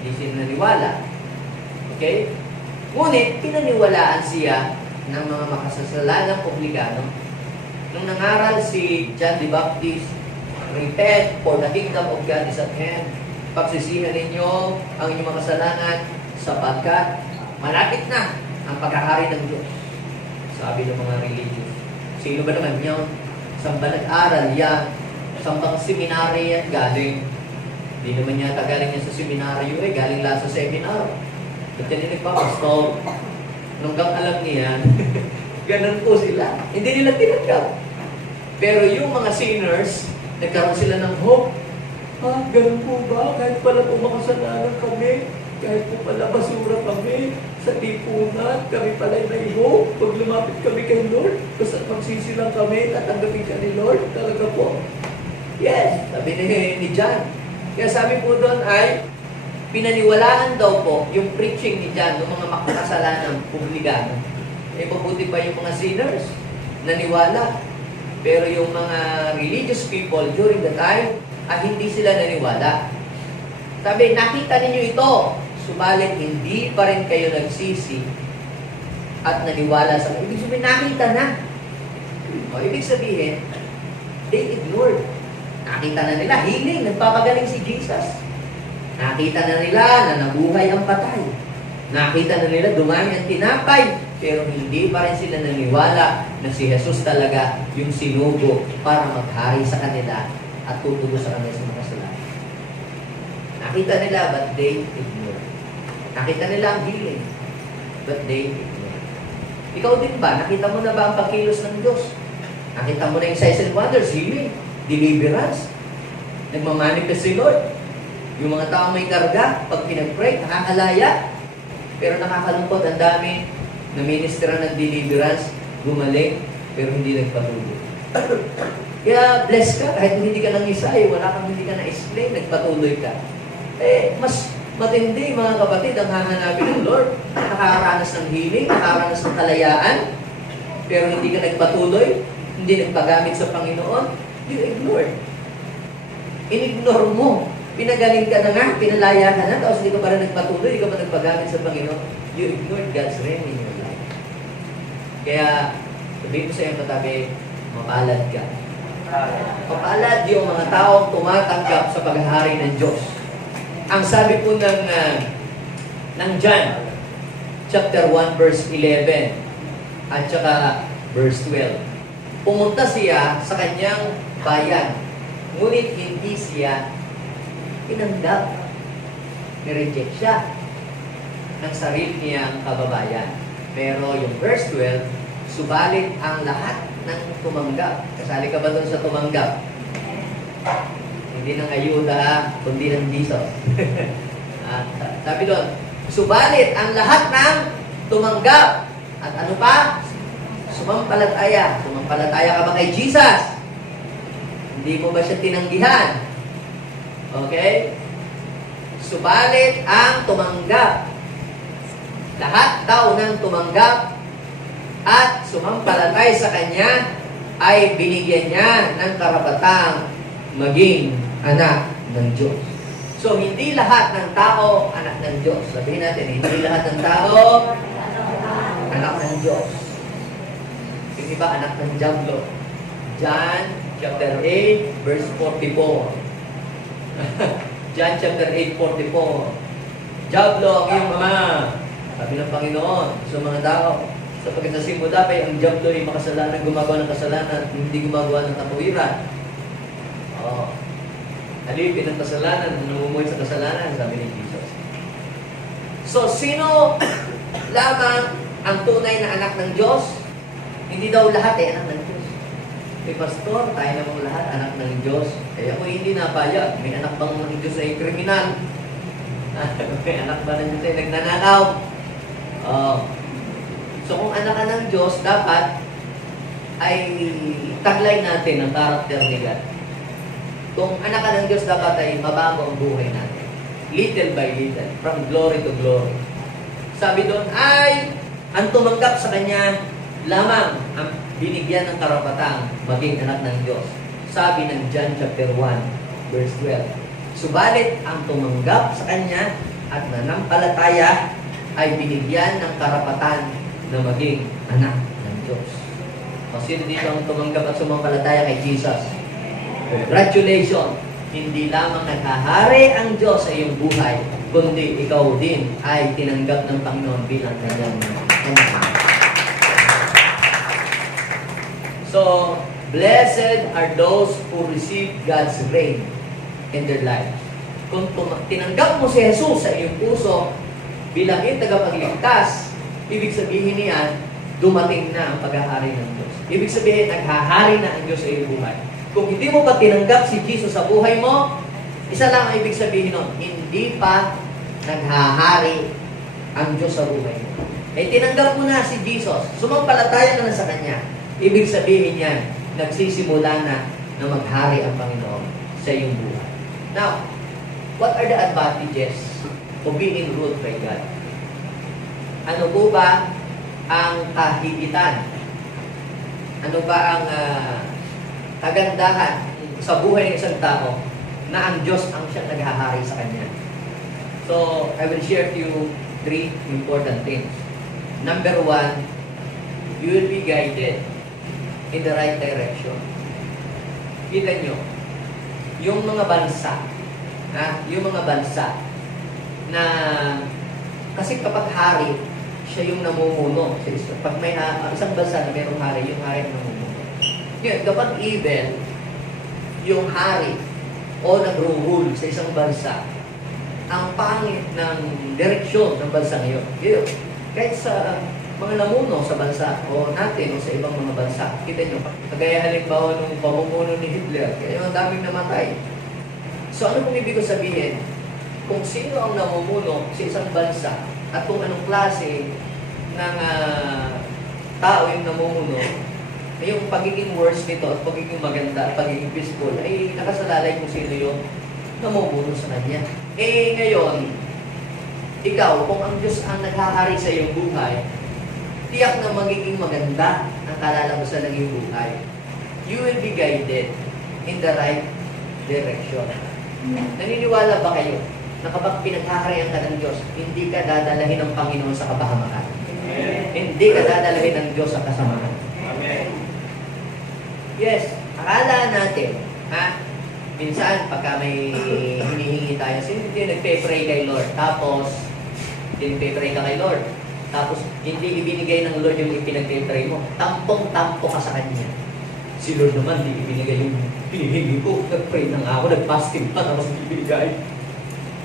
Hindi sila naniwala. Okay? Ngunit, pinaniwalaan siya ng mga makasasalanang publikano. Nung nangaral si John the Baptist, repent, for the kingdom of God is at hand. Pagsisihan ninyo ang inyong mga kasalanan sapagkat malapit na ang paghahari ng Diyos. Sabi ng mga religious. Sino ba naman yun? Saan ba nag-aral yan? Saan bang seminary yan galing? Hindi naman yata galing yan sa seminaryo galing lang sa seminar. At yan yung nagpapastol. Nunggang alam niya, ganun po sila. Hindi nila tinanggap. Pero yung mga sinners, nagkaroon sila ng hope. Ganun po ba? Kahit pala po makasalanan kami, kahit po pala basura kami, sa tipunan, kami pala may hope. Pag lumapit kami kay Lord, basta magsisilang kami, tatanggapin ka ni Lord. Talaga po. Yes, sabi ni John. Kaya sabi po doon ay, pinaniwalaan daw po yung preaching ni John ng mga makakasalanang publikano. Mabuti pa yung mga sinners, naniwala. Pero yung mga religious people during the time, hindi sila naniwala. Sabi, nakita ninyo ito, subalit hindi pa rin kayo nagsisi at naniwala sa kanya. Ibig sabihin, nakita na. Ibig sabihin, they ignored. Nakita na nila, healing, nagpapagaling si Jesus. Nakita na nila na nabuhay ang patay. Nakita na nila dumami ang tinapay. Pero hindi pa rin sila naniwala na si Jesus talaga yung sinugo para maghari sa kanila at tutugo sa kanila sa mga kasalanan. Nakita nila, but they ignored. Nakita nila ang healing, but they ignored. Ikaw din ba? Nakita mo na ba ang pagkilos ng Diyos? Nakita mo na yung signs and wonders, healing, deliverance, nagmamanifest si Lord. Yung mga tao may karga, pag pinag-pray, nakakalaya. Pero nakakalungkot, ang dami na ministra ng deliverance, gumaling, pero hindi nagpatuloy. Kaya bless ka, kahit hindi ka nang isay, wala kang hindi ka na-explain, nagpatuloy ka. Mas matindi mga kapatid ang hahanapin ng Lord. Nakakaranas ng healing, nakakaranas ng kalayaan, pero hindi ka nagpatuloy, hindi nagpagamit sa Panginoon, you ignored. In-ignore mo. Pinagaling ka na nga, pinalaya ka na, tapos hindi ka pa rin nagpatuloy, hindi ka pa nagpagamit sa Panginoon, you ignored God's reign in your life. Kaya, sabihin ko sa iyong katabi, mapalad ka. Mapalad yung mga taong tumatanggap sa paghahari ng Diyos. Ang sabi po ng John, chapter 1, verse 11, at saka verse 12. Pumunta siya sa kanyang bayan, ngunit hindi siya tinanggap. Nireject siya ng sarili niyang kababayan. Pero yung verse 12, subalit ang lahat ng tumanggap. Kasali ka ba doon sa tumanggap? Hindi ng ayuda, kundi ng Jesus. At sabi doon, subalit ang lahat ng tumanggap. At ano pa? Sumampalataya. Sumampalataya ka ba kay Jesus? Hindi mo ba siya tinanggihan? Okay? Subalit ang tumanggap. Lahat daw ng tumanggap at sumampalatay sa Kanya ay binigyan niya ng karapatang maging anak ng Diyos. So, hindi lahat ng tao anak ng Diyos. Sabihin natin, hindi lahat ng tao anak ng Diyos. Yung iba, anak ng Diablo. John chapter 8, verse 44. John chapter 8, 44. Diablo ang iyong ama. Sabi ng Panginoon sa mga tao, sapagkat sa simudapay, ang Diablo ay makasalanan, gumagawa ng kasalanan, hindi gumagawa ng katuwiran. Alipin ang kasalanan, namumuhay sa kasalanan, sabi ni Jesus. So, sino lamang ang tunay na anak ng Diyos? Hindi daw lahat anak ng Diyos. Pastor, tayo namang lahat anak ng Diyos. Kaya ako hindi napayag. May anak bang ng Diyos ay kriminal? May anak ba ng Diyos ay nagnanakaw? So kung anak ka ng Diyos, dapat ay taglay natin ang karakter ni God. Kung anak ka ng Diyos, dapat ay mabago ang buhay natin. Little by little, from glory to glory. Sabi doon ay, ang tumanggap sa Kanya lamang ang binigyan ng karapatang maging anak ng Diyos. Sabi ng John chapter 1, verse 12. Subalit ang tumanggap sa Kanya at nanampalataya ay binigyan ng karapatan na maging anak ng Diyos. O sino dito ang tumanggap at sumampalataya kay Jesus? Congratulations! Hindi lamang naghahari ang Diyos sa iyong buhay, kundi ikaw din ay tinanggap ng Panginoon bilang kanyang anak. So, blessed are those who receive God's reign in their lives. Kung tinanggap mo si Jesus sa iyong puso bilang iyong tagapagligtas, ibig sabihin niyan, dumating na ang paghahari ng Diyos. Ibig sabihin, naghahari na ang Diyos sa iyong buhay. Kung hindi mo pa tinanggap si Jesus sa buhay mo, isa lang ang ibig sabihin nun, hindi pa naghahari ang Diyos sa buhay mo. Eh, tinanggap mo na si Jesus, sumampalataya ka na sa Kanya. Ibig sabihin yan, nagsisimula na maghari ang Panginoon sa iyong buhay. Now, what are the advantages of being ruled by God? Ano po ba ang kahigitan? Ano ba ang kagandahan sa buhay ng isang tao na ang Diyos ang siyang naghahari sa kanya? So, I will share to you 3 important things. Number 1, you will be guided in the right direction. Kita nyo, yung mga bansa, na kasi kapag hari, siya yung namumuno. Pag may isang bansa na mayroong hari, yung hari ang namumuno. Ngayon, kapag evil, yung hari o nag-rule sa isang bansa, ang pangit ng direksyon ng bansa ngayon. Yun. Kahit sa mga namuno sa bansa o natin o sa ibang mga bansa, kita nyo, kagaya halimbawa nung pamumuno ni Hitler, kaya ang daming namatay. So ano pong ibig ko sabihin? Kung sino ang namumuno sa isang bansa at kung anong klase ng tao yung namumuno, yung pagiging worst nito at pagiging maganda at pagiging peaceful ay nakasalalay kung sino yung namumuno sa kanya. Eh ngayon, ikaw, kung ang Diyos ang naghahari sa iyong buhay, tiyak na magiging maganda ang kalalabasan ng iyong buhay. You will be guided in the right direction. Naniniwala ba kayo na kapag pinaghaharian ka ng Diyos, hindi ka dadalahin ng Panginoon sa kapahamakan? Hindi ka dadalahin ng Diyos sa kasamaan. Amen. Yes, akala natin, minsan pagka may hinihingi tayo, hindi nagpe-pray kay Lord, tapos pinagpe-pray ka kay Lord, tapos hindi ibinigay ng Lord yung ipinagpe-pray mo, tampong-tampo ka sa Kanya. Si Lord naman, hindi ibinigay yung pinihingi ko, nag-pray na nga ako, nag-fasting pa, tapos hindi ibinigay.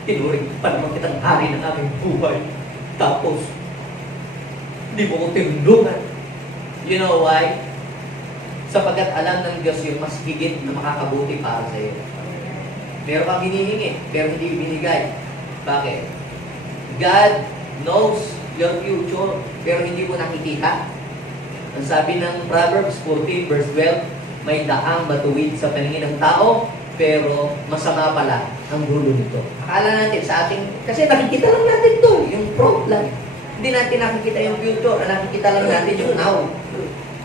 Tinuring pa naman kitang hari ng aming buhay. Tapos, hindi mo ko tinulungan. You know why? Sapagkat alam ng Diyos yung mas higit na makakabuti para sa iyo. Meron kang hinihingi, pero hindi ibinigay. Bakit? God knows your future, pero hindi mo nakikita. Ang sabi ng Proverbs 14 verse 12, may daang matuwid sa paningin ng tao, pero masama pala ang dulo nito. Akala natin sa ating, kasi nakikita lang natin to, yung front lang. Hindi natin nakikita yung future, nakikita lang natin yung now.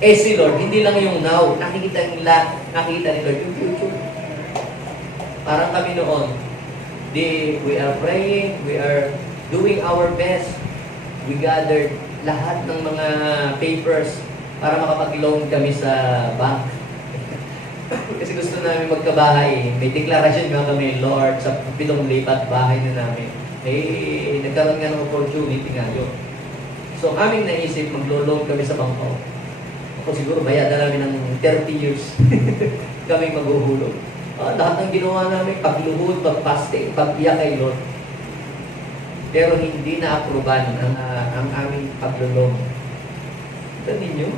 Eh si Lord, hindi lang yung now, nakikita ni Lord yung future. Parang kami noon, we are praying, we are doing our best. We gathered lahat ng mga papers para makapag-loan kami sa bank. Kasi gusto namin magkabahay. May deklarasyon nga kami, Lord, sa pitong lipat bahay na namin. Eh, nagkaroon nga ng opportunity nga yun. So, aming naisip, maglo-loan kami sa bangko. Ako siguro, bayad na namin ng 30 years. Kami maghuhulog. Lahat ng ginawa namin, pagluhod, pagpasting, pagbiyak kay Lord. Pero hindi na-aproban ang aming paglo-loan. Ito ninyo?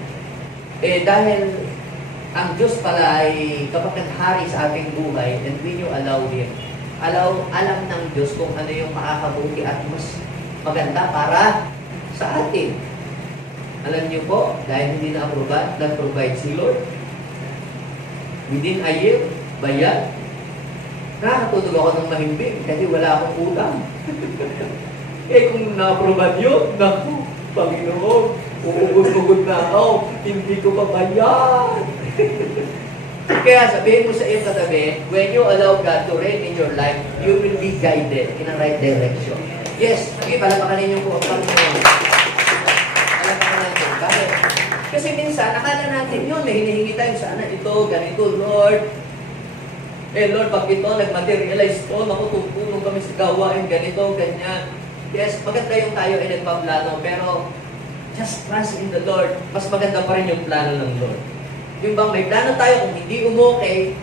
Eh, dahil ang Diyos pala ay kapag naghari sa ating buhay, and when you allow Him, alam ng Diyos kung ano yung makakabuti at mas maganda para sa atin. Alam niyo po, dahil hindi na-aproban, nag-provide si Lord. Within a year, bayad. Nakakatulog ako ng mahimbing kasi wala akong utang. Eh kung na-aproban yun, naku, Panginoon, uugod-ugod na ako, hindi ko pa bayad. Kaya sabihin mo sa iyong katabi, when you allow God to reign in your life, you will be guided in the right direction. Yes, sige, palapakan ninyo po ang Panginoon. Palapakan natin. Bakit? Kasi minsan, nakala natin yun, may hinihingi tayo, sana ito, ganito, Lord. Eh Lord, pag ito, nag-materialize to, nakutulong kami sa gawain, ganito, ganyan. Yes, maganda yung tayo ay nagpaplano, pero just trust in the Lord. Mas maganda pa rin yung plano ng Lord. Yung bang may plano tayo, kung hindi umokay,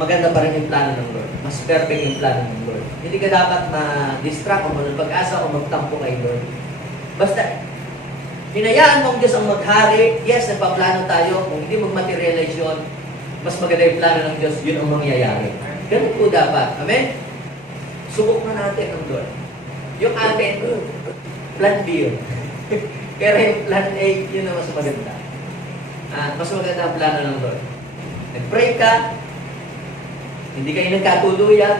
maganda pa rin yung plano ng Lord. Mas perfect yung plano ng Lord. Hindi ka dapat ma-distract o pag-asa o magtampo kay Lord. Basta, hinayaan mo ang Diyos ang maghari. Yes, nagpaplano tayo. Kung hindi mag-materialize yun, mas maganda yung plano ng Diyos, yun ang mangyayari. Ganun po dapat. Amen? Subok na natin ang Lord. Yung atin, plan B yun. Pero yung plan A, yun ang mas maganda. Mas maganda ang plano ng Lord. Nag-pray ka, hindi kayo nagkatuluyan,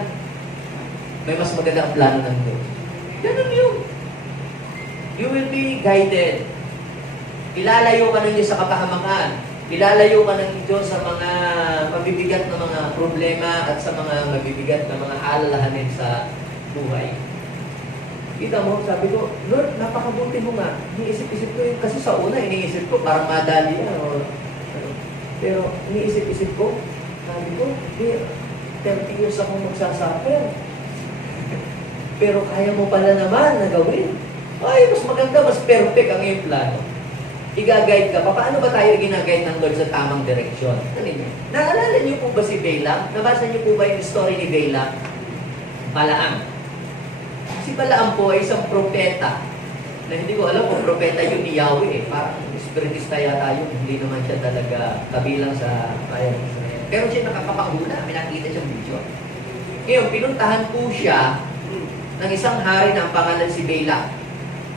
may mas maganda ang plano ng Diyos. Ganun yun. You will be guided. Ilalayo ka ng Diyos sa kapahamakan. Ilalayo ka ng Diyos sa mga mabibigat na mga problema at sa mga mabibigat na mga alalahanin sa buhay. Kita mo, sabi ko, Lord, napakabuti mo nga. Iniisip-isip ko yun. Kasi sa una, iniisip ko, parang madali yan. Pero iniisip-isip ko, sabi ko, 30 years akong magsasuffer. Pero kaya mo pala naman na gawin. Ay, mas maganda, mas perfect ang iyong plano. I-guide ka pa. Paano ba tayo gina-guide ng Lord sa tamang direksyon? Ano niyo? Naalala niyo po ba si Balaam? Nabasa niyo po ba yung story ni Balaam? Balaam. Si Balaam po ay isang propeta na hindi ko alam kung propeta yun ni Yahweh. Parang espiritista yata yun. Hindi naman siya talaga kabilang sa bayan ng Israel. Pero siya nakakapanguna. May nakita siyang video. Ngayon, pinuntahan po siya ng isang hari na ang pangalan si Balaam.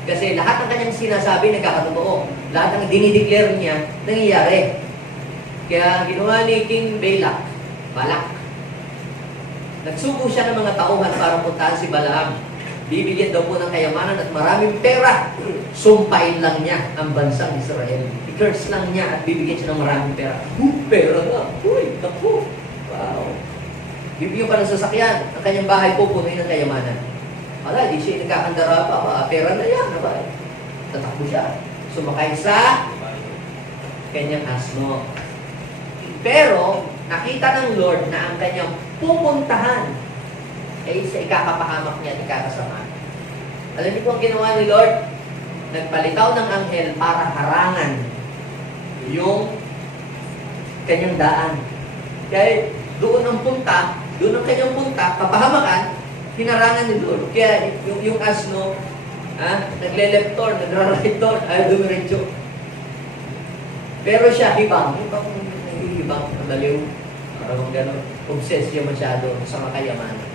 Kasi lahat ng kanyang sinasabi nagkakatotoo. Lahat ng dinideclare niya, nangyayari. Kaya ginawa ni King Balak. Nagsubo siya ng mga tauhan para puntahan si Balaam. Bibigyan daw po ng kayamanan at maraming pera. Sumpain lang niya ang bansang Israel. I-curse lang niya at bibigyan siya ng maraming pera. Pera na. Uy, naku. Wow. Bibigyan pa ng sasakyan. Ang kanyang bahay po punuin ng kayamanan. Wala, di siya nagkakandara pa. Pera na yan. Tatakbo siya. Sumakay sa kanyang asno. Pero, nakita ng Lord na ang kanyang pupuntahan ay sa ikakapahamak niya at ikakasama. Alam niyo po ang ginawa ni Lord? Nagpalitaw ng anghel para harangan yung kanyang daan. Kaya doon ang kanyang punta, kapahamakan, hinarangan ni Lord. Kaya yung asno, nagle-left turn, nagra-right turn, ayaw dumiretso. Pero siya, hibang, madaliw, parang gano'n, obsesya masyado sa makayamanan.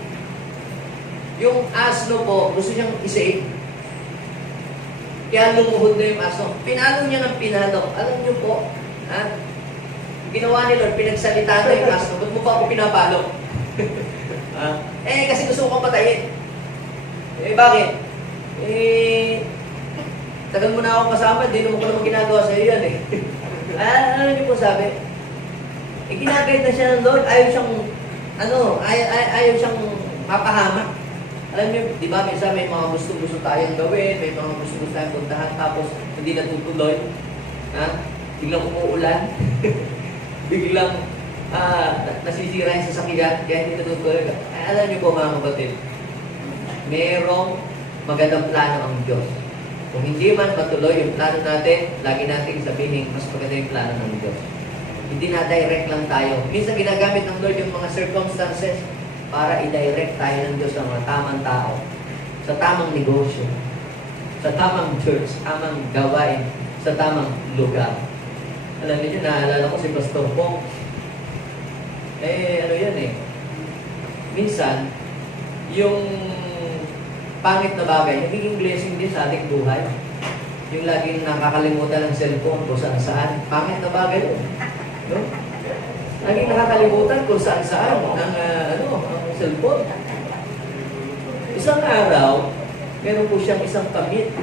Yung asno po, gusto niyang isave. Kaya lumuhod na yung asno. Pinalo niya ng pinalo. Alam niyo po, ginawa ni Lord, pinagsalita na yung asno. Ba't mo pa ako pinapalo? Kasi gusto ko kang patayin. Bakit? Tagal mo na akong kasama, di naman ko naman ginagawa sa iyo yan ano niyo po sabi? Ginagayad na siya ng Lord, ayaw siyang mapahamak. Alam niyo, di ba, minsan may mga gusto-gusto tayong gawin, may mga gusto-gusto tayong puntahan, tapos hindi natutuloy. Biglang umuulan. Biglang nasisira yung sasakyan, kaya hindi natutuloy. Alam niyo po mga kapatid, merong magandang plano ang Diyos. Kung hindi man matuloy yung plano natin, lagi natin sabihin, mas maganda yung plano ng Diyos. Hindi na direct lang tayo. Minsan ginagamit ng Lord yung mga circumstances para i-direct tayo ng Diyos sa mga tamang tao, sa tamang negosyo, sa tamang church, tamang gawain, sa tamang lugar. Alam niyo, naalala ko si Pastor Pong. Minsan, yung pangit na bagay, nagiging blessing din sa ating buhay. Yung laging nakakalimutan ng cellphone kung saan-saan. Pangit na bagay yun. No? Laging nakakalimutan kung saan-saan ng ang cellphone. Isang araw, meron po siyang isang kamit.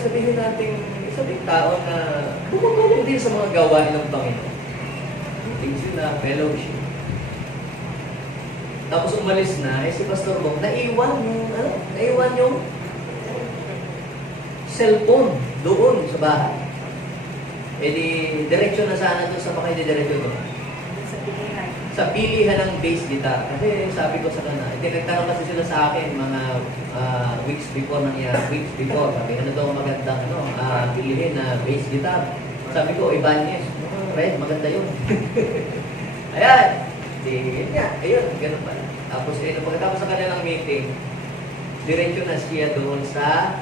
Sabihin natin, isang tao na bumutulong din sa mga gawain ng Panginoon. Meeting sila, fellowship. Tapos umalis na, si Pastor Bong, naiwan yung cellphone doon sa bahay. Diretso na sana doon sa diretso doon. Sa pilihan ng bass guitar. Kasi sabi ko sa kanila, nagtanong kasi sila sa akin mga weeks before. Sabi, ano daw magandang bilihin na bass guitar. Sabi ko, Ibanez. friend, maganda yun. Ayan. Di, yun nga, ayun, ganun pala. Tapos, pagkatapos sa kanilang meeting, diretso na siya doon sa,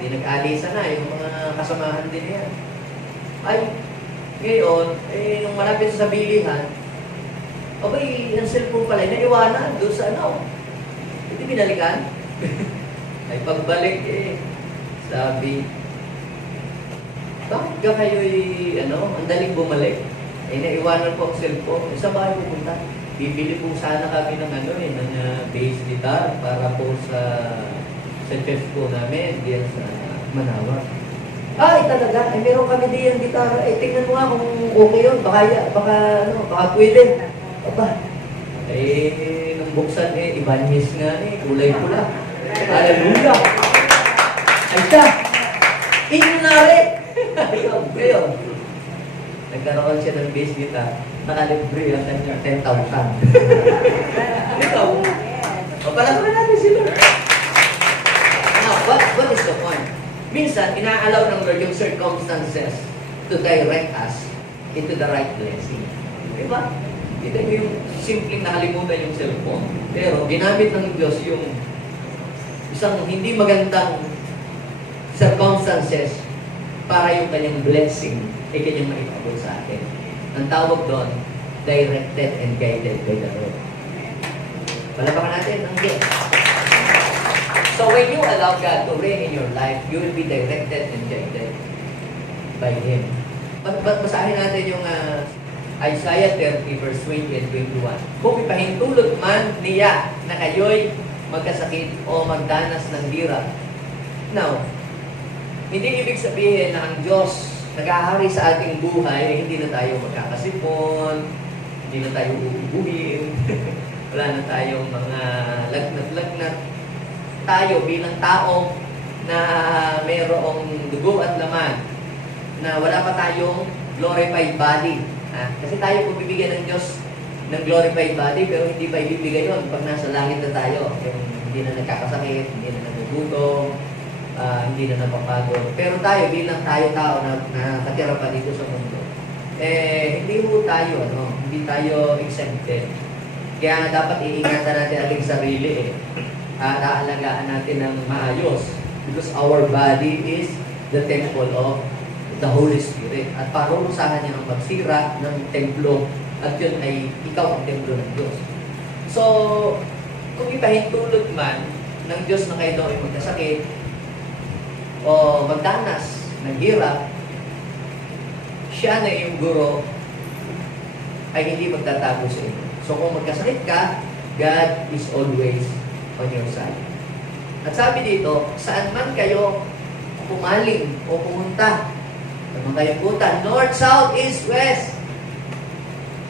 nag-alisa na, yung mga kasamahan din niya. Ay, ngayon, nung malapit sa bilihan, abay, ang cellphone pala, naiwanan doon sa ano. Hindi binalikan. Ay, pagbalik sabi, bakit ka kayo'y, ang daling bumalik? Naiwanan po ang cellphone. Sa bahay pupunta. Bibili po sana kami ng ng bass guitar para po sa chef po namin, diyan sa Manawa. Ay, talaga. Meron kami diyan gitara. Tingnan mo nga kung okay yun. Baka pwede. Aba. Nung buksan, Ibanez nga kulay pula. Hallelujah! Ay siya! Inyunari! Ayun. Nagkaroon siya ng bass guitar. Nakalibre ang kanya 10,000. Ikaw. Palakuran natin si Lord. Now, what is the point? Minsan, inaalaw ng Lord yung circumstances to direct us into the right blessing. Diba? Kita mo yung simpleng nakalimutan yung cellphone. Pero ginamit ng Diyos yung isang hindi magandang circumstances para yung kanyang blessing ay kanyang maipabot sa atin. Ang tawag doon, directed and guided by the Lord. Palapakan natin ang gift. So when you allow God to reign in your life, you will be directed and guided by Him. Basahin natin yung Isaiah 30 verse 20 and 21. Kung ipahintulot man niya na kayo'y magkasakit o magdanas ng hirap. Now, hindi ibig sabihin na ang Diyos nag-ahari sa ating buhay, hindi na tayo magkakasipon, hindi na tayo uubuhin, wala na tayong mga lagnat-lagnat. Tayo bilang tao na mayroong dugo at laman, na wala pa tayong glorified body. Kasi tayo po bibigyan ng Diyos ng glorified body, pero hindi pa ibibigay yun pag nasa langit na tayo. Yung hindi na nagkakasakit, hindi na nagugutom, hindi na napapagod. Pero tayo, bilang tao na nakatira pa dito sa mundo, hindi po tayo, hindi tayo exempted. Kaya dapat iingatan natin ating sarili at aalagaan natin ng maayos. Because our body is the temple of the Holy Spirit. At parurusahan niya ang magsira ng templo at yun ay ikaw ang templo ng Diyos. So, kung ipahintulot man ng Diyos na kayo daw ay magkasakit o magdanas ng hirap, siya na yung guro ay hindi magtatago sa inyo. So kung magkasakit ka, God is always on your side. At sabi dito, saan man kayo pumaling o pumunta, saan man kayo punta, north, south, east, west,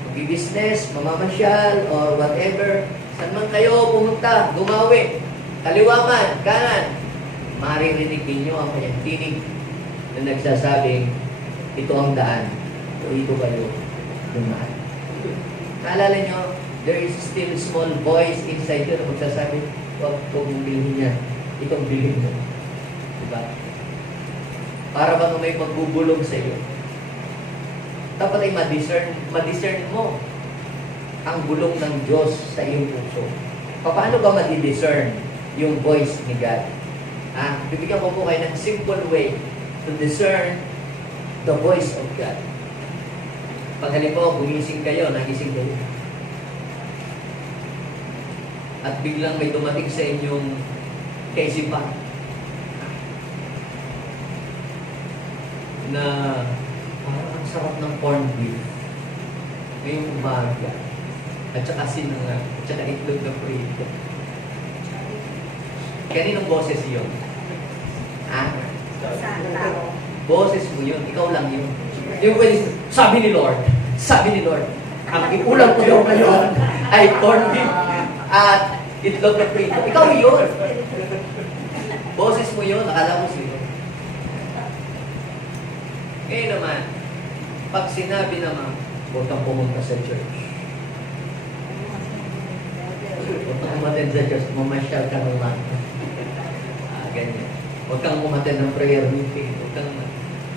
mag-business, mamamasyal, or whatever, saan man kayo pumunta, gumawi, kaliwa man, kanan, maririnig ninyo ang kanyang tinig na nagsasabing, ito ang daan, o ito kayo dumaan. Naalala nyo, there is still small voice inside you na magsasabi, huwag mong bilhin niya, itong bilhin mo. Diba? Para bang may magbubulong sa iyo. Dapat ay ma-discern mo ang bulong ng Diyos sa iyong puso. Paano ba ma-discern yung voice ni God? Bibigyan ko po kayo ng simple way to discern the voice of God. Pag halimbawa, gumising kayo, nagising kayo. At biglang may dumating sa inyong kaisipan na ang sarap ng corned beef ngayong umaga at saka sinanga at saka itlog na prito. Kaninong boses yun? Boses mo yun, ikaw lang yun. Yung pwede, sabi ni Lord, ang iulam ko daw ngayon ay corned beef at itlog na prito. Ikaw yun. Boses mo yun, nakala mo sino. Ngayon naman, pag sinabi naman, huwag kang pumunta sa church. Huwag kang umattend sa church, mamasyal ka naman. Ganyan. Huwag kang umattend ng prayer meeting.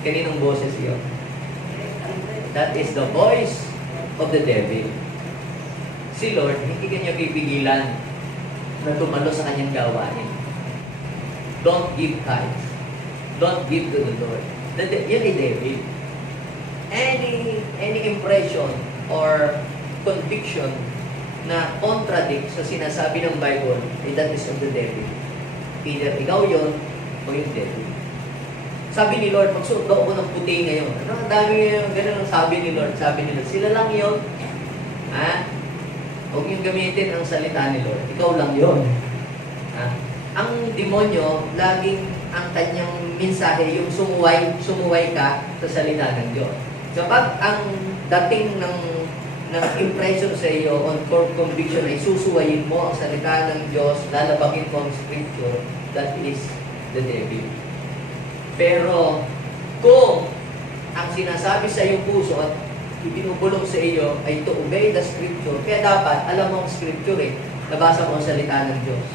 Kaninong boses yun? That is the voice of the devil. Si Lord, hindi kanya pipigilan na tumalo sa kanyang gawain. Don't give tithes. Don't give to the Lord. Yan ay devil. Any impression or conviction na contradict sa sinasabi ng Bible, that is of the devil. Either ikaw yun o yung devil. Sabi ni Lord, magsuot daw ako ng puti ngayon. Ano, ang dami ngayon, ganun ang sabi ni Lord. Sabi ni Lord, sila lang yun. Ha? Huwag yung gamitin ang salita ni Lord. Ikaw lang yun. Ha? Ang demonyo, laging ang kanyang mensahe, yung sumuway ka sa salita ng Diyos. Kapag ang dating ng impression sa iyo on core conviction ay susuwayin mo ang salita ng Diyos, lalabagin mo ang scripture, that is the devil. Pero kung ang sinasabi sa iyong puso at ibinubulong sa iyo ay to obey the scripture, kaya dapat alam mo ang scripture nabasa mo ang salita ng Diyos.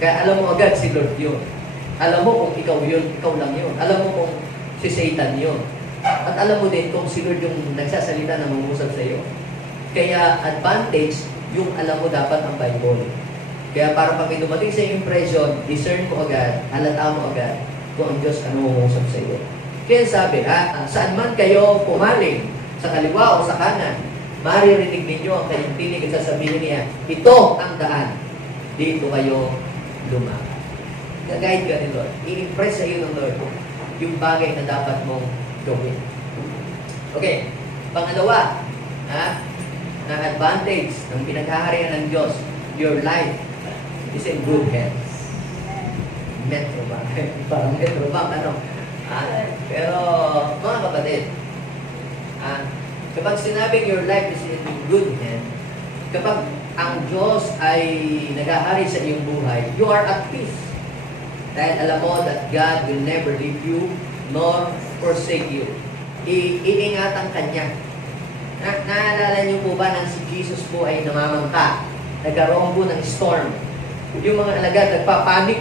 Kaya alam mo agad si Lord yun. Alam mo kung ikaw yun, ikaw lang yun. Alam mo kung si Satan yun. At alam mo din kung si Lord yung nagsasalita na mangusap sa iyo. Kaya advantage, yung alam mo dapat ang Bible. Kaya para pag may dumating sa impression, discern mo agad, halata mo agad kung ang Diyos ano mangusap sa iyo. Kaya sabi, saan man kayo pumaling, sa kaliwa o sa kanan, maririnig ninyo ang kanyang tinig at sasabihin niya, ito ang daan, dito kayo lumakas. Nag-guide ka ni Lord. I-impress sa iyo ng Lord yung bagay na dapat mong gawin. Okay. Pangalawa, na advantage ng pinaghaharian ng Diyos, your life is in good hands. Metro ba? Parang metro ba? Ano? Pero, mga kapatid, kapag sinabing your life is in good hands, kapag ang Diyos ay naghahari sa iyong buhay, you are at peace. Dahil alam mo that God will never leave you nor forsake you. Iingatan Kanya. Naalala niyo po ba nang si Jesus po ay namamangka? Nagkaroon po ng storm. Yung mga alagad nagpapanik,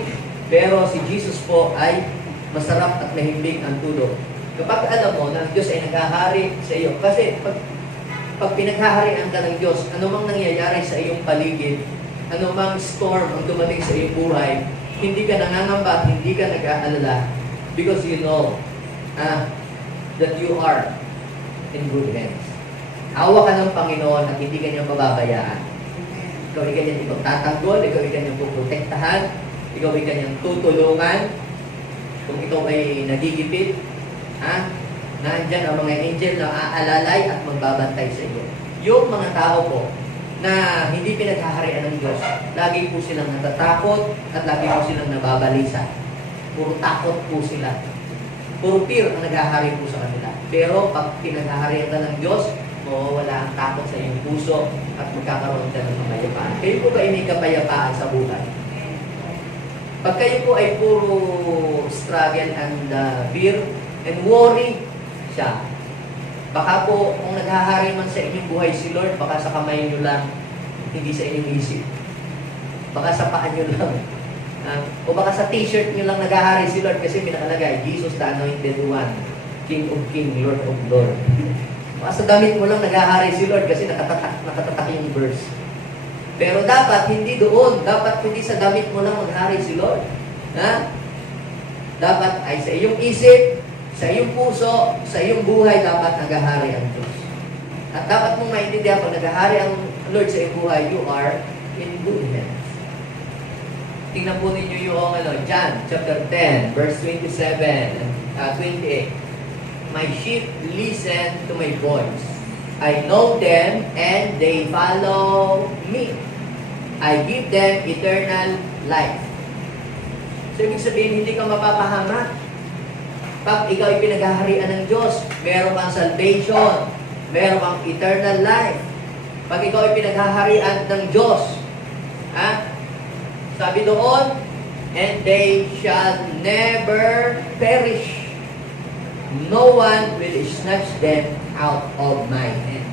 pero si Jesus po ay masarap at mahimbing ang tulog. Kapag alam mo na ang Diyos ay naghahari sa iyo, kasi pag pinaghaharian ka ng Diyos, anumang nangyayari sa iyong paligid, anumang storm ang dumating sa iyong buhay, hindi ka nangangamba at hindi ka nag-aalala because you know that you are in good hands. Awa ka ng Panginoon at hindi ka niya mababayaan. Ikaw ay kanyang ipagtatanggol, ikaw ay kanyang puprotektahan, ikaw ay kanyang tutulungan. Kung ikaw ay nagigipit, nandyan ang mga angel na aalalay at magbabantay sa iyo. Yung mga tao po na hindi pinaghaharian ng Diyos, lagi po silang natatakot at lagi po silang nababalisa. Puro takot po sila. Puro fear ang naghahari po sa kanila. Pero pag pinaghaharian ka ng Diyos, mawawala ang takot sa iyong puso at magkakaroon ka ng kapayapaan. Kayo po ba ay may kapayapaan sa buhay? Pag kayo po ay puro struggle and fear and worry siya, baka po kung naghahari man sa inyong buhay si Lord, baka sa kamay nyo lang, hindi sa inyong isip. Baka sa paan nyo lang. O baka sa t-shirt nyo lang naghahari si Lord kasi may nakalagay, Jesus the Anointed One, King of King, Lord of Lord. Baka sa damit mo lang naghahari si Lord kasi nakatatak yung verse. Pero dapat hindi doon. Dapat hindi sa damit mo lang maghari si Lord. Dapat ay sa iyong isip, sa iyong puso, sa iyong buhay dapat naghahari ang Diyos. At dapat mong maintindihan pag naghahari ang Lord sa iyong buhay, you are in good hands. Tingnan po ninyo yung John chapter 10, verse 27 and 28. My sheep listen to my voice. I know them and they follow me. I give them eternal life. So, ibig sabihin, hindi ka mapapahamak. Pag ikaw ay pinaghaharian ng Diyos, meron kang salvation, meron kang eternal life. Pag ikaw ay pinaghaharian ng Diyos, sabi doon, and they shall never perish. No one will snatch them out of my hand.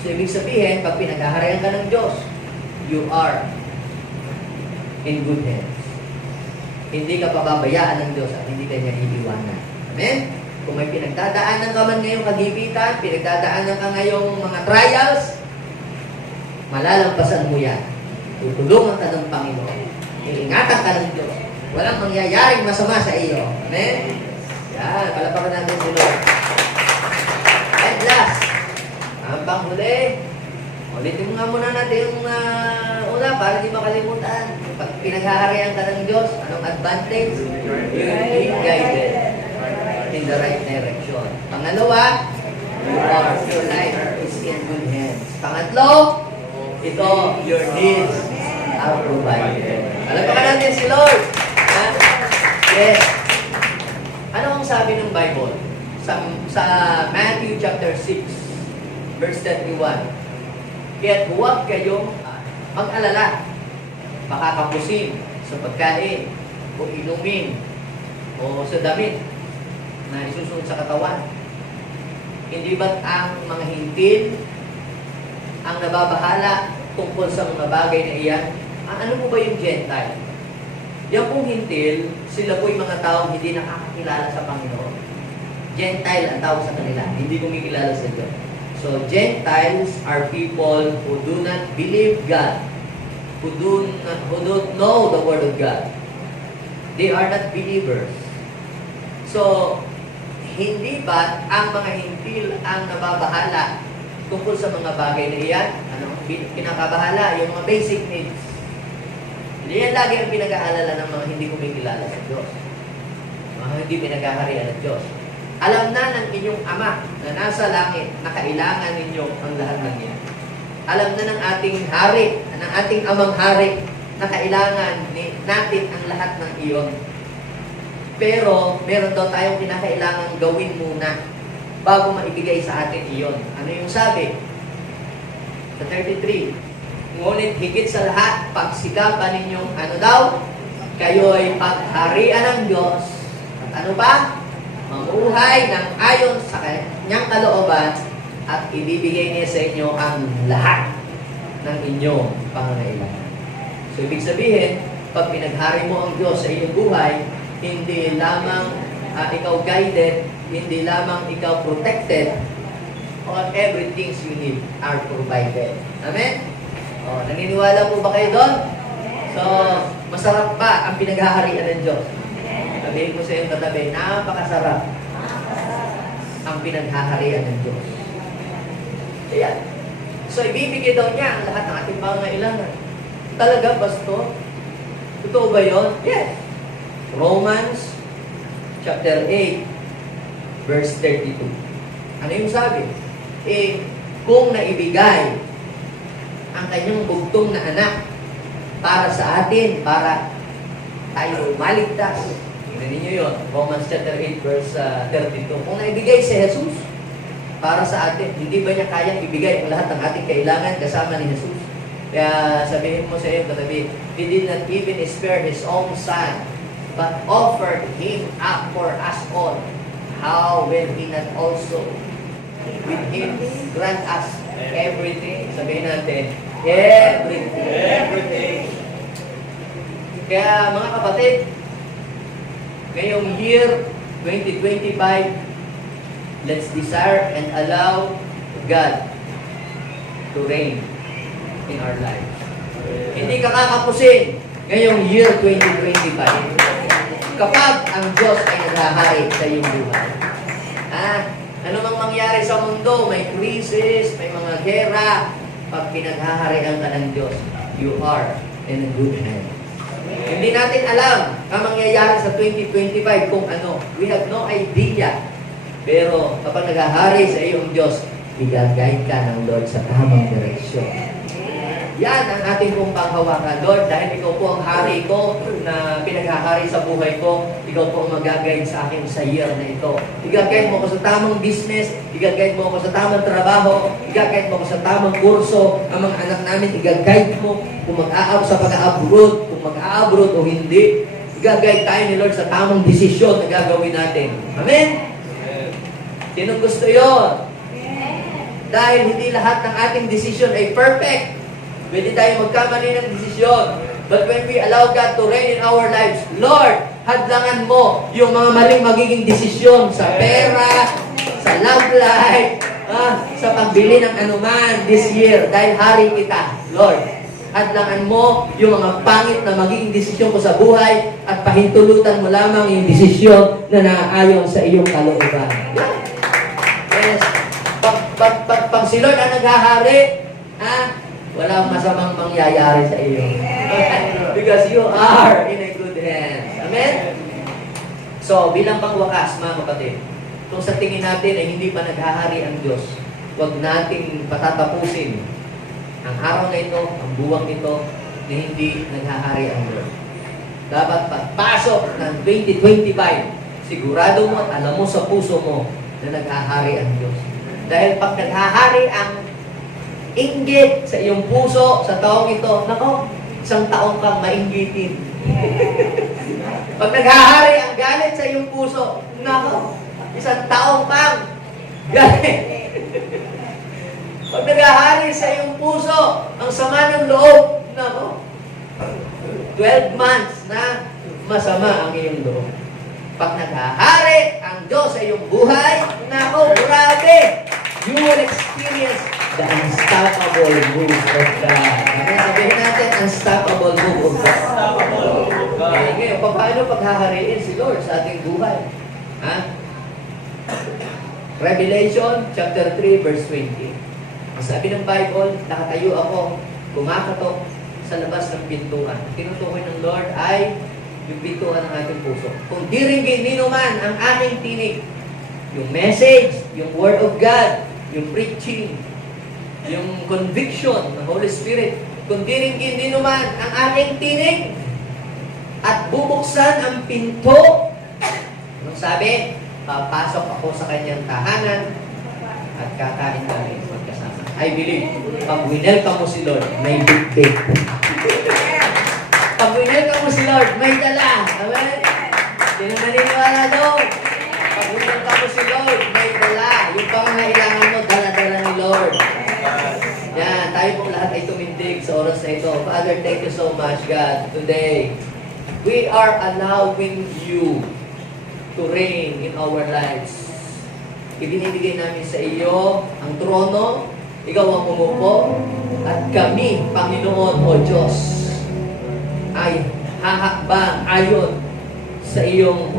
So, ibig sabihin, pag pinaghaharian ka ng Diyos, you are in good hands. Hindi ka pababayaan ng Diyos at hindi ka niya iiwanan. Amen? Kung may pinagdadaanan ka man ngayong kagipitan, pinagdadaanan ka ngayong mga trials, malalampasan mo yan. Tutulungan ka ng Panginoon. Iingatan ka ng Diyos. Walang mangyayaring masama sa iyo. Amen? Yan, palapakan natin si Lord. And last, ang panghuli, ulitin mo nga muna natin yung una para di makalimutan. Pag pinaghaharian ka ng Diyos, anong advantage? You're being guided in the right direction. Pangalawa, your life is in good hands. Pangatlo, ito, your needs are provided. Alam pa natin si Lord. Ha? Yes. Ano ang sabi ng Bible? Sa Matthew chapter 6, verse 31. Kaya't huwag kayong mag-alala. Baka kapusin sa pagkain, o inumin, o sa damit na isusunod sa katawan. Hindi ba't ang mga hintil ang nababahala tungkol sa mga bagay na iyan? Ano po ba yung Gentile? Yan pong hintil, sila po yung mga taong hindi nakakakilala sa Panginoon. Gentile ang tawag sa kanila, hindi kumikilala sa Diyos. So, Gentiles are people who do not believe God, who don't know the Word of God. They are not believers. So, hindi ba ang mga hintil ang nababahala tungkol sa mga bagay na iyan? Ano ang kinakabahala? Yung mga basic needs. Hindi yan lagi ang pinag-aalala ng mga hindi kumikilala sa Diyos. Mga hindi pinaghaharian ng Diyos. Alam na ng inyong Ama na nasa langit na kailangan ninyo ang lahat ng yan. Alam na ng ating hari, ng ating Amang Hari, na kailangan natin ang lahat ng iyon. Pero, meron daw tayong kinakailangan gawin muna bago maibigay sa atin iyon. Ano yung sabi? Sa 33, ngunit higit sa lahat, pagsikapan ninyong ano daw? Kayo ay pagharian ng Diyos. At ano pa? Mamuhay ng ayon sa kanyang kalooban at ibibigay niya sa inyo ang lahat ng inyong pangangailangan. So, ibig sabihin, pag pinaghari mo ang Diyos sa iyong buhay, hindi lamang ikaw guided, hindi lamang ikaw protected, all everything you need are provided. Amen? O, naniniwala po ba kayo doon? So, masarap pa ang pinaghaharian ng Diyos. Sabihin ko sa iyong katabi, napakasarap ang pinaghaharian ng Diyos. Ayan. So, ibibigay daw niya ang lahat ng ating pangangailangan. Talaga, Pastor? Totoo ba yun? Yes. Romans chapter 8, verse 32. Ano yung sabi? Kung naibigay ang kanyang bugtong na anak para sa atin, para tayo maligtas. Tingnan ninyo yun. Romans chapter 8, verse 32. Kung naibigay si Jesus para sa atin, hindi ba niya kayang ibigay ang lahat ng ating kailangan kasama ni Jesus? Kaya sabihin mo sa iyo, katabi, He did not even spare His own Son, but offered Him up for us all. How will He not also with Him grant us everything? Sabihin natin, everything. Everything. Kaya mga kapatid, ngayong year 2025, let's desire and allow God to reign in our lives. Hindi ka kakapusin ngayong year 2025 kapag ang Diyos ay naghahari sa iyong buhay. Ano mang mangyari sa mundo, may crisis, may mga gera, pag pinaghaharian ka ng Diyos, you are in a good hand. Hindi natin alam ang mangyayari sa 2025 kung ano. We have no idea. Pero kapag naghahari sa iyong Diyos, i-guide ka ng Lord sa tamang direksyon. Yan ang ating pong panghawakan. Lord, dahil ikaw po ang hari ko na pinaghahari sa buhay ko, ikaw po ang mag-guide sa akin sa year na ito. I-guide mo ako sa tamang business, i-guide mo ako sa tamang trabaho, i-guide mo ako sa tamang kurso, ang mga anak namin, i-guide mo kung sa pag-abroad, kung mag-abroad o hindi. I-guide tayo ni Lord sa tamang desisyon na gagawin natin. Amen? Sinong gusto yun? Dahil hindi lahat ng ating desisyon ay perfect. Pwede tayo magkamali ng desisyon. But when we allow God to reign in our lives, Lord, hadlangan mo yung mga maling magiging desisyon sa pera, sa love life, sa pagbili ng anuman this year dahil hari kita, Lord. Hadlangan mo yung mga pangit na magiging desisyon ko sa buhay at pahintulutan mo lamang yung desisyon na naaayon sa iyong kalooban. Yes. Pag si Lord ang naghahari, walang masamang mangyayari sa iyo. Because you are in a good hands. Amen? So, bilang pangwakas, mga kapatid, kung sa tingin natin ay hindi pa naghahari ang Diyos, huwag nating patatapusin ang araw na ito, ang buwang ito, na hindi naghahari ang Lord. Dapat pagpasok ng 2025, sigurado mo at alam mo sa puso mo na naghahari ang Diyos. Dahil pag naghahari ang inggit sa iyong puso sa taong ito, nako, isang taong kang mainggitin. Pag naghahari ang galit sa iyong puso, nako, isang taong kang galit. Pag naghahari sa iyong puso, ang sama ng loob, nako, 12 months na masama ang iyong loob. Pag naghahari ang Diyos sa iyong buhay, nako, grabe! You will experience the unstoppable move of God. Sabihin natin, unstoppable move of God. Okay, ngayon, paano paghahariin si Lord sa ating buhay? Revelation chapter 3 verse 20. Ang sabi ng Bible, nakatayo ako, kumakatok sa labas ng pintuan. Tinutukoy ng Lord ay yung pintuan ng ating puso. Kung diringgin nino man ang aming tinig, yung message, yung Word of God, yung preaching, yung conviction ng Holy Spirit, kung diringgin nino man ang ating tinig at bubuksan ang pinto, anong sabi? Papasok ako sa kanyang tahanan at kakain kami magkasama. I believe, pag winelcome mo si Lord, may big. Pag winelcome mo si Lord, may dala. Amen? Sino naniniwala doon? Pag winelcome mo si Lord, may dala. Yung pangangailangan mo, dala-dala ni Lord. Yan, tayo po lahat ay tumindig sa oras na ito. Father, thank you so much, God. Today, we are allowing you to reign in our lives. Ibinibigay namin sa iyo ang trono, ikaw ang umupo, at kami, Panginoon o Diyos, ay hahakbang ayon sa iyong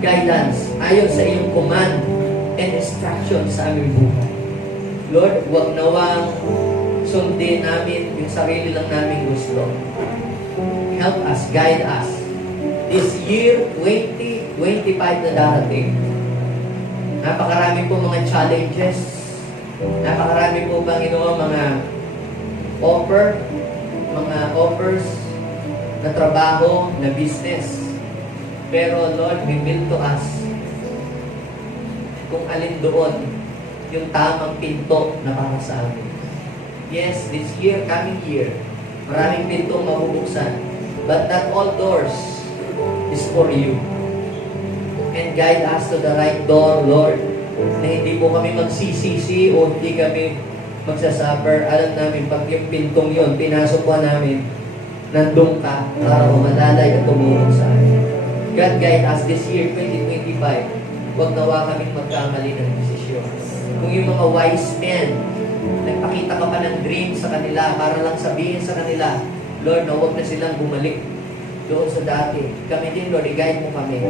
guidance, ayon sa iyong command and instruction sa aming buhay. Lord, huwag nawang sundin namin yung sarili lang naming gusto. Help us, guide us. This year, 2025 na darating, napakarami po mga challenges, napakarami po, Panginoon, mga offers na trabaho, na business. Pero Lord, reveal to us kung alin doon yung tamang pinto na para sa amin. Yes, this year, coming year, maraming pintong mabubuksan, but not all doors is for you. And guide us to the right door, Lord, na hindi po kami magsisisi o hindi kami magsasuffer. Alam namin, pag yung pintong yun, pinasok pa namin, nandun ka para umalalay at tumulong sa amin. God, guide us this year, 2025. Huwag nawa kaming magkamali ng desisyon. Kung yung mga wise men, nagpakita ka pa ng dream sa kanila para lang sabihin sa kanila, Lord, na huwag na silang bumalik doon sa dati. Kami din, Lord, i-guide mo kami.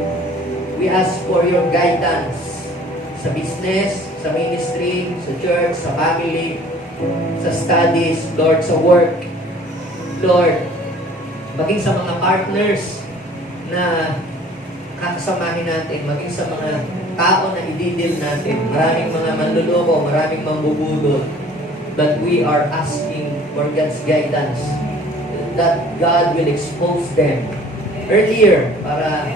We ask for your guidance sa business, sa ministry, sa church, sa family, sa studies, Lord, sa work. Lord, maging sa mga partners na kakasamahin natin, maging sa mga tao na ididil natin. Maraming mga manluloko, maraming mambubudol. But we are asking for God's guidance that God will expose them earlier para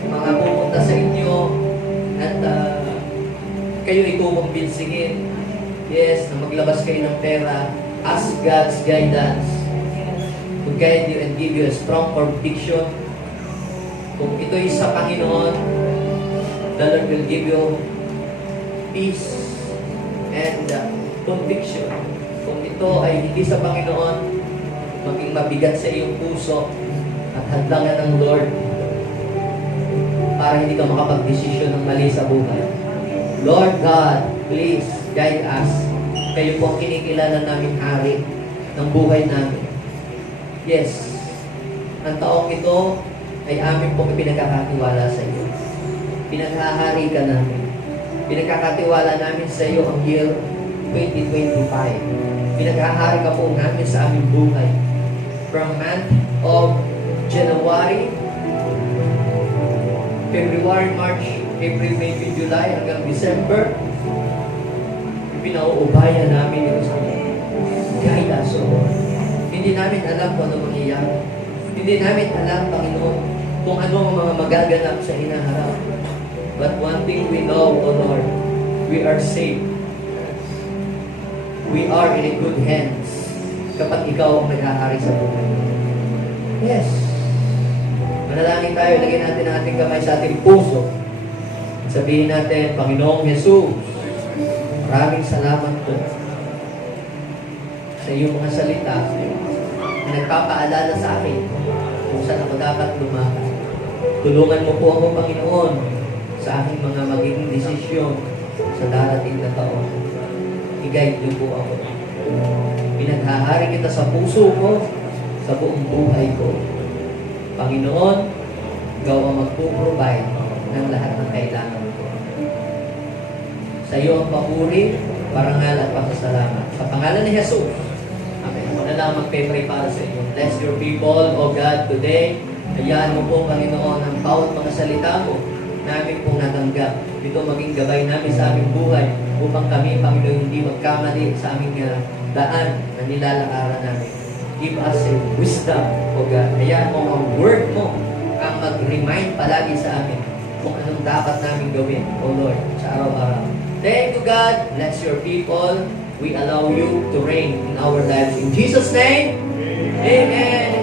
mga pupunta sa inyo at kayo ikukumbinsigin. Yes, na maglabas kayo ng pera. Ask God's guidance to guide you and give you a strong conviction. Kung ito'y sa Panginoon, the Lord will give you peace and conviction. Kung ito ay hindi sa Panginoon, maging mabigat sa iyong puso at hadlangan ng Lord para hindi ka makapag-desisyon ng mali sa buhay. Lord God, please guide us. Kayo po ang kinikilala namin hari ng buhay namin. Yes, ang taong ito ay amin po pinagkakatiwala sa iyo. Pinaghahari ka namin. Pinagkakatiwala namin sa iyo ang year 2025. Pinaghahari ka po namin sa aming buhay. From month of January, February, March, April, May, June, July, hanggang December, pinauubayan namin yung sa guide us, O Lord. Hindi namin alam kung ano mangyayari. Hindi namin alam, Panginoon, kung ano ang mga magaganap sa hinaharap. But one thing we know, O Lord, we are safe. We are in a good hands kapag ikaw ang naghahari sa buhay. Yes. Manalangin tayo, lagyan natin ang ating kamay sa ating puso. Sabihin natin, Panginoong Jesus, maraming salamat po sa iyong mga salita na nagpapaalala sa akin kung saan ako dapat lumakad. Tulungan mo po ako, Panginoon, sa aking mga magiging desisyon sa darating na taon. I-guide niyo po ako. Pinaghahari kita sa puso ko, sa buong buhay ko. Panginoon, ikaw ang magpo-provide ng lahat ng kailangan ko. Sa iyo ang papuri, parangal at pasasalamat. Sa pangalan ni Jesus. Amen. Ako na lang magpe-pray para sa iyo. Bless your people, O God, today. Hayaan mo po, Panginoon, ang bawat mga salita mo namin pong natanggap. Ito maging gabay namin sa aming buhay upang kami, Panginoon, hindi magkamali sa aming daan na nilalakaran namin. Give us a wisdom, O God. Hayaan mo ang word mo ang mag-remind palagi sa amin kung anong dapat namin gawin, O Lord, sa araw-araw. Thank you, God. Bless your people. We allow you to reign in our lives. In Jesus' name, Amen.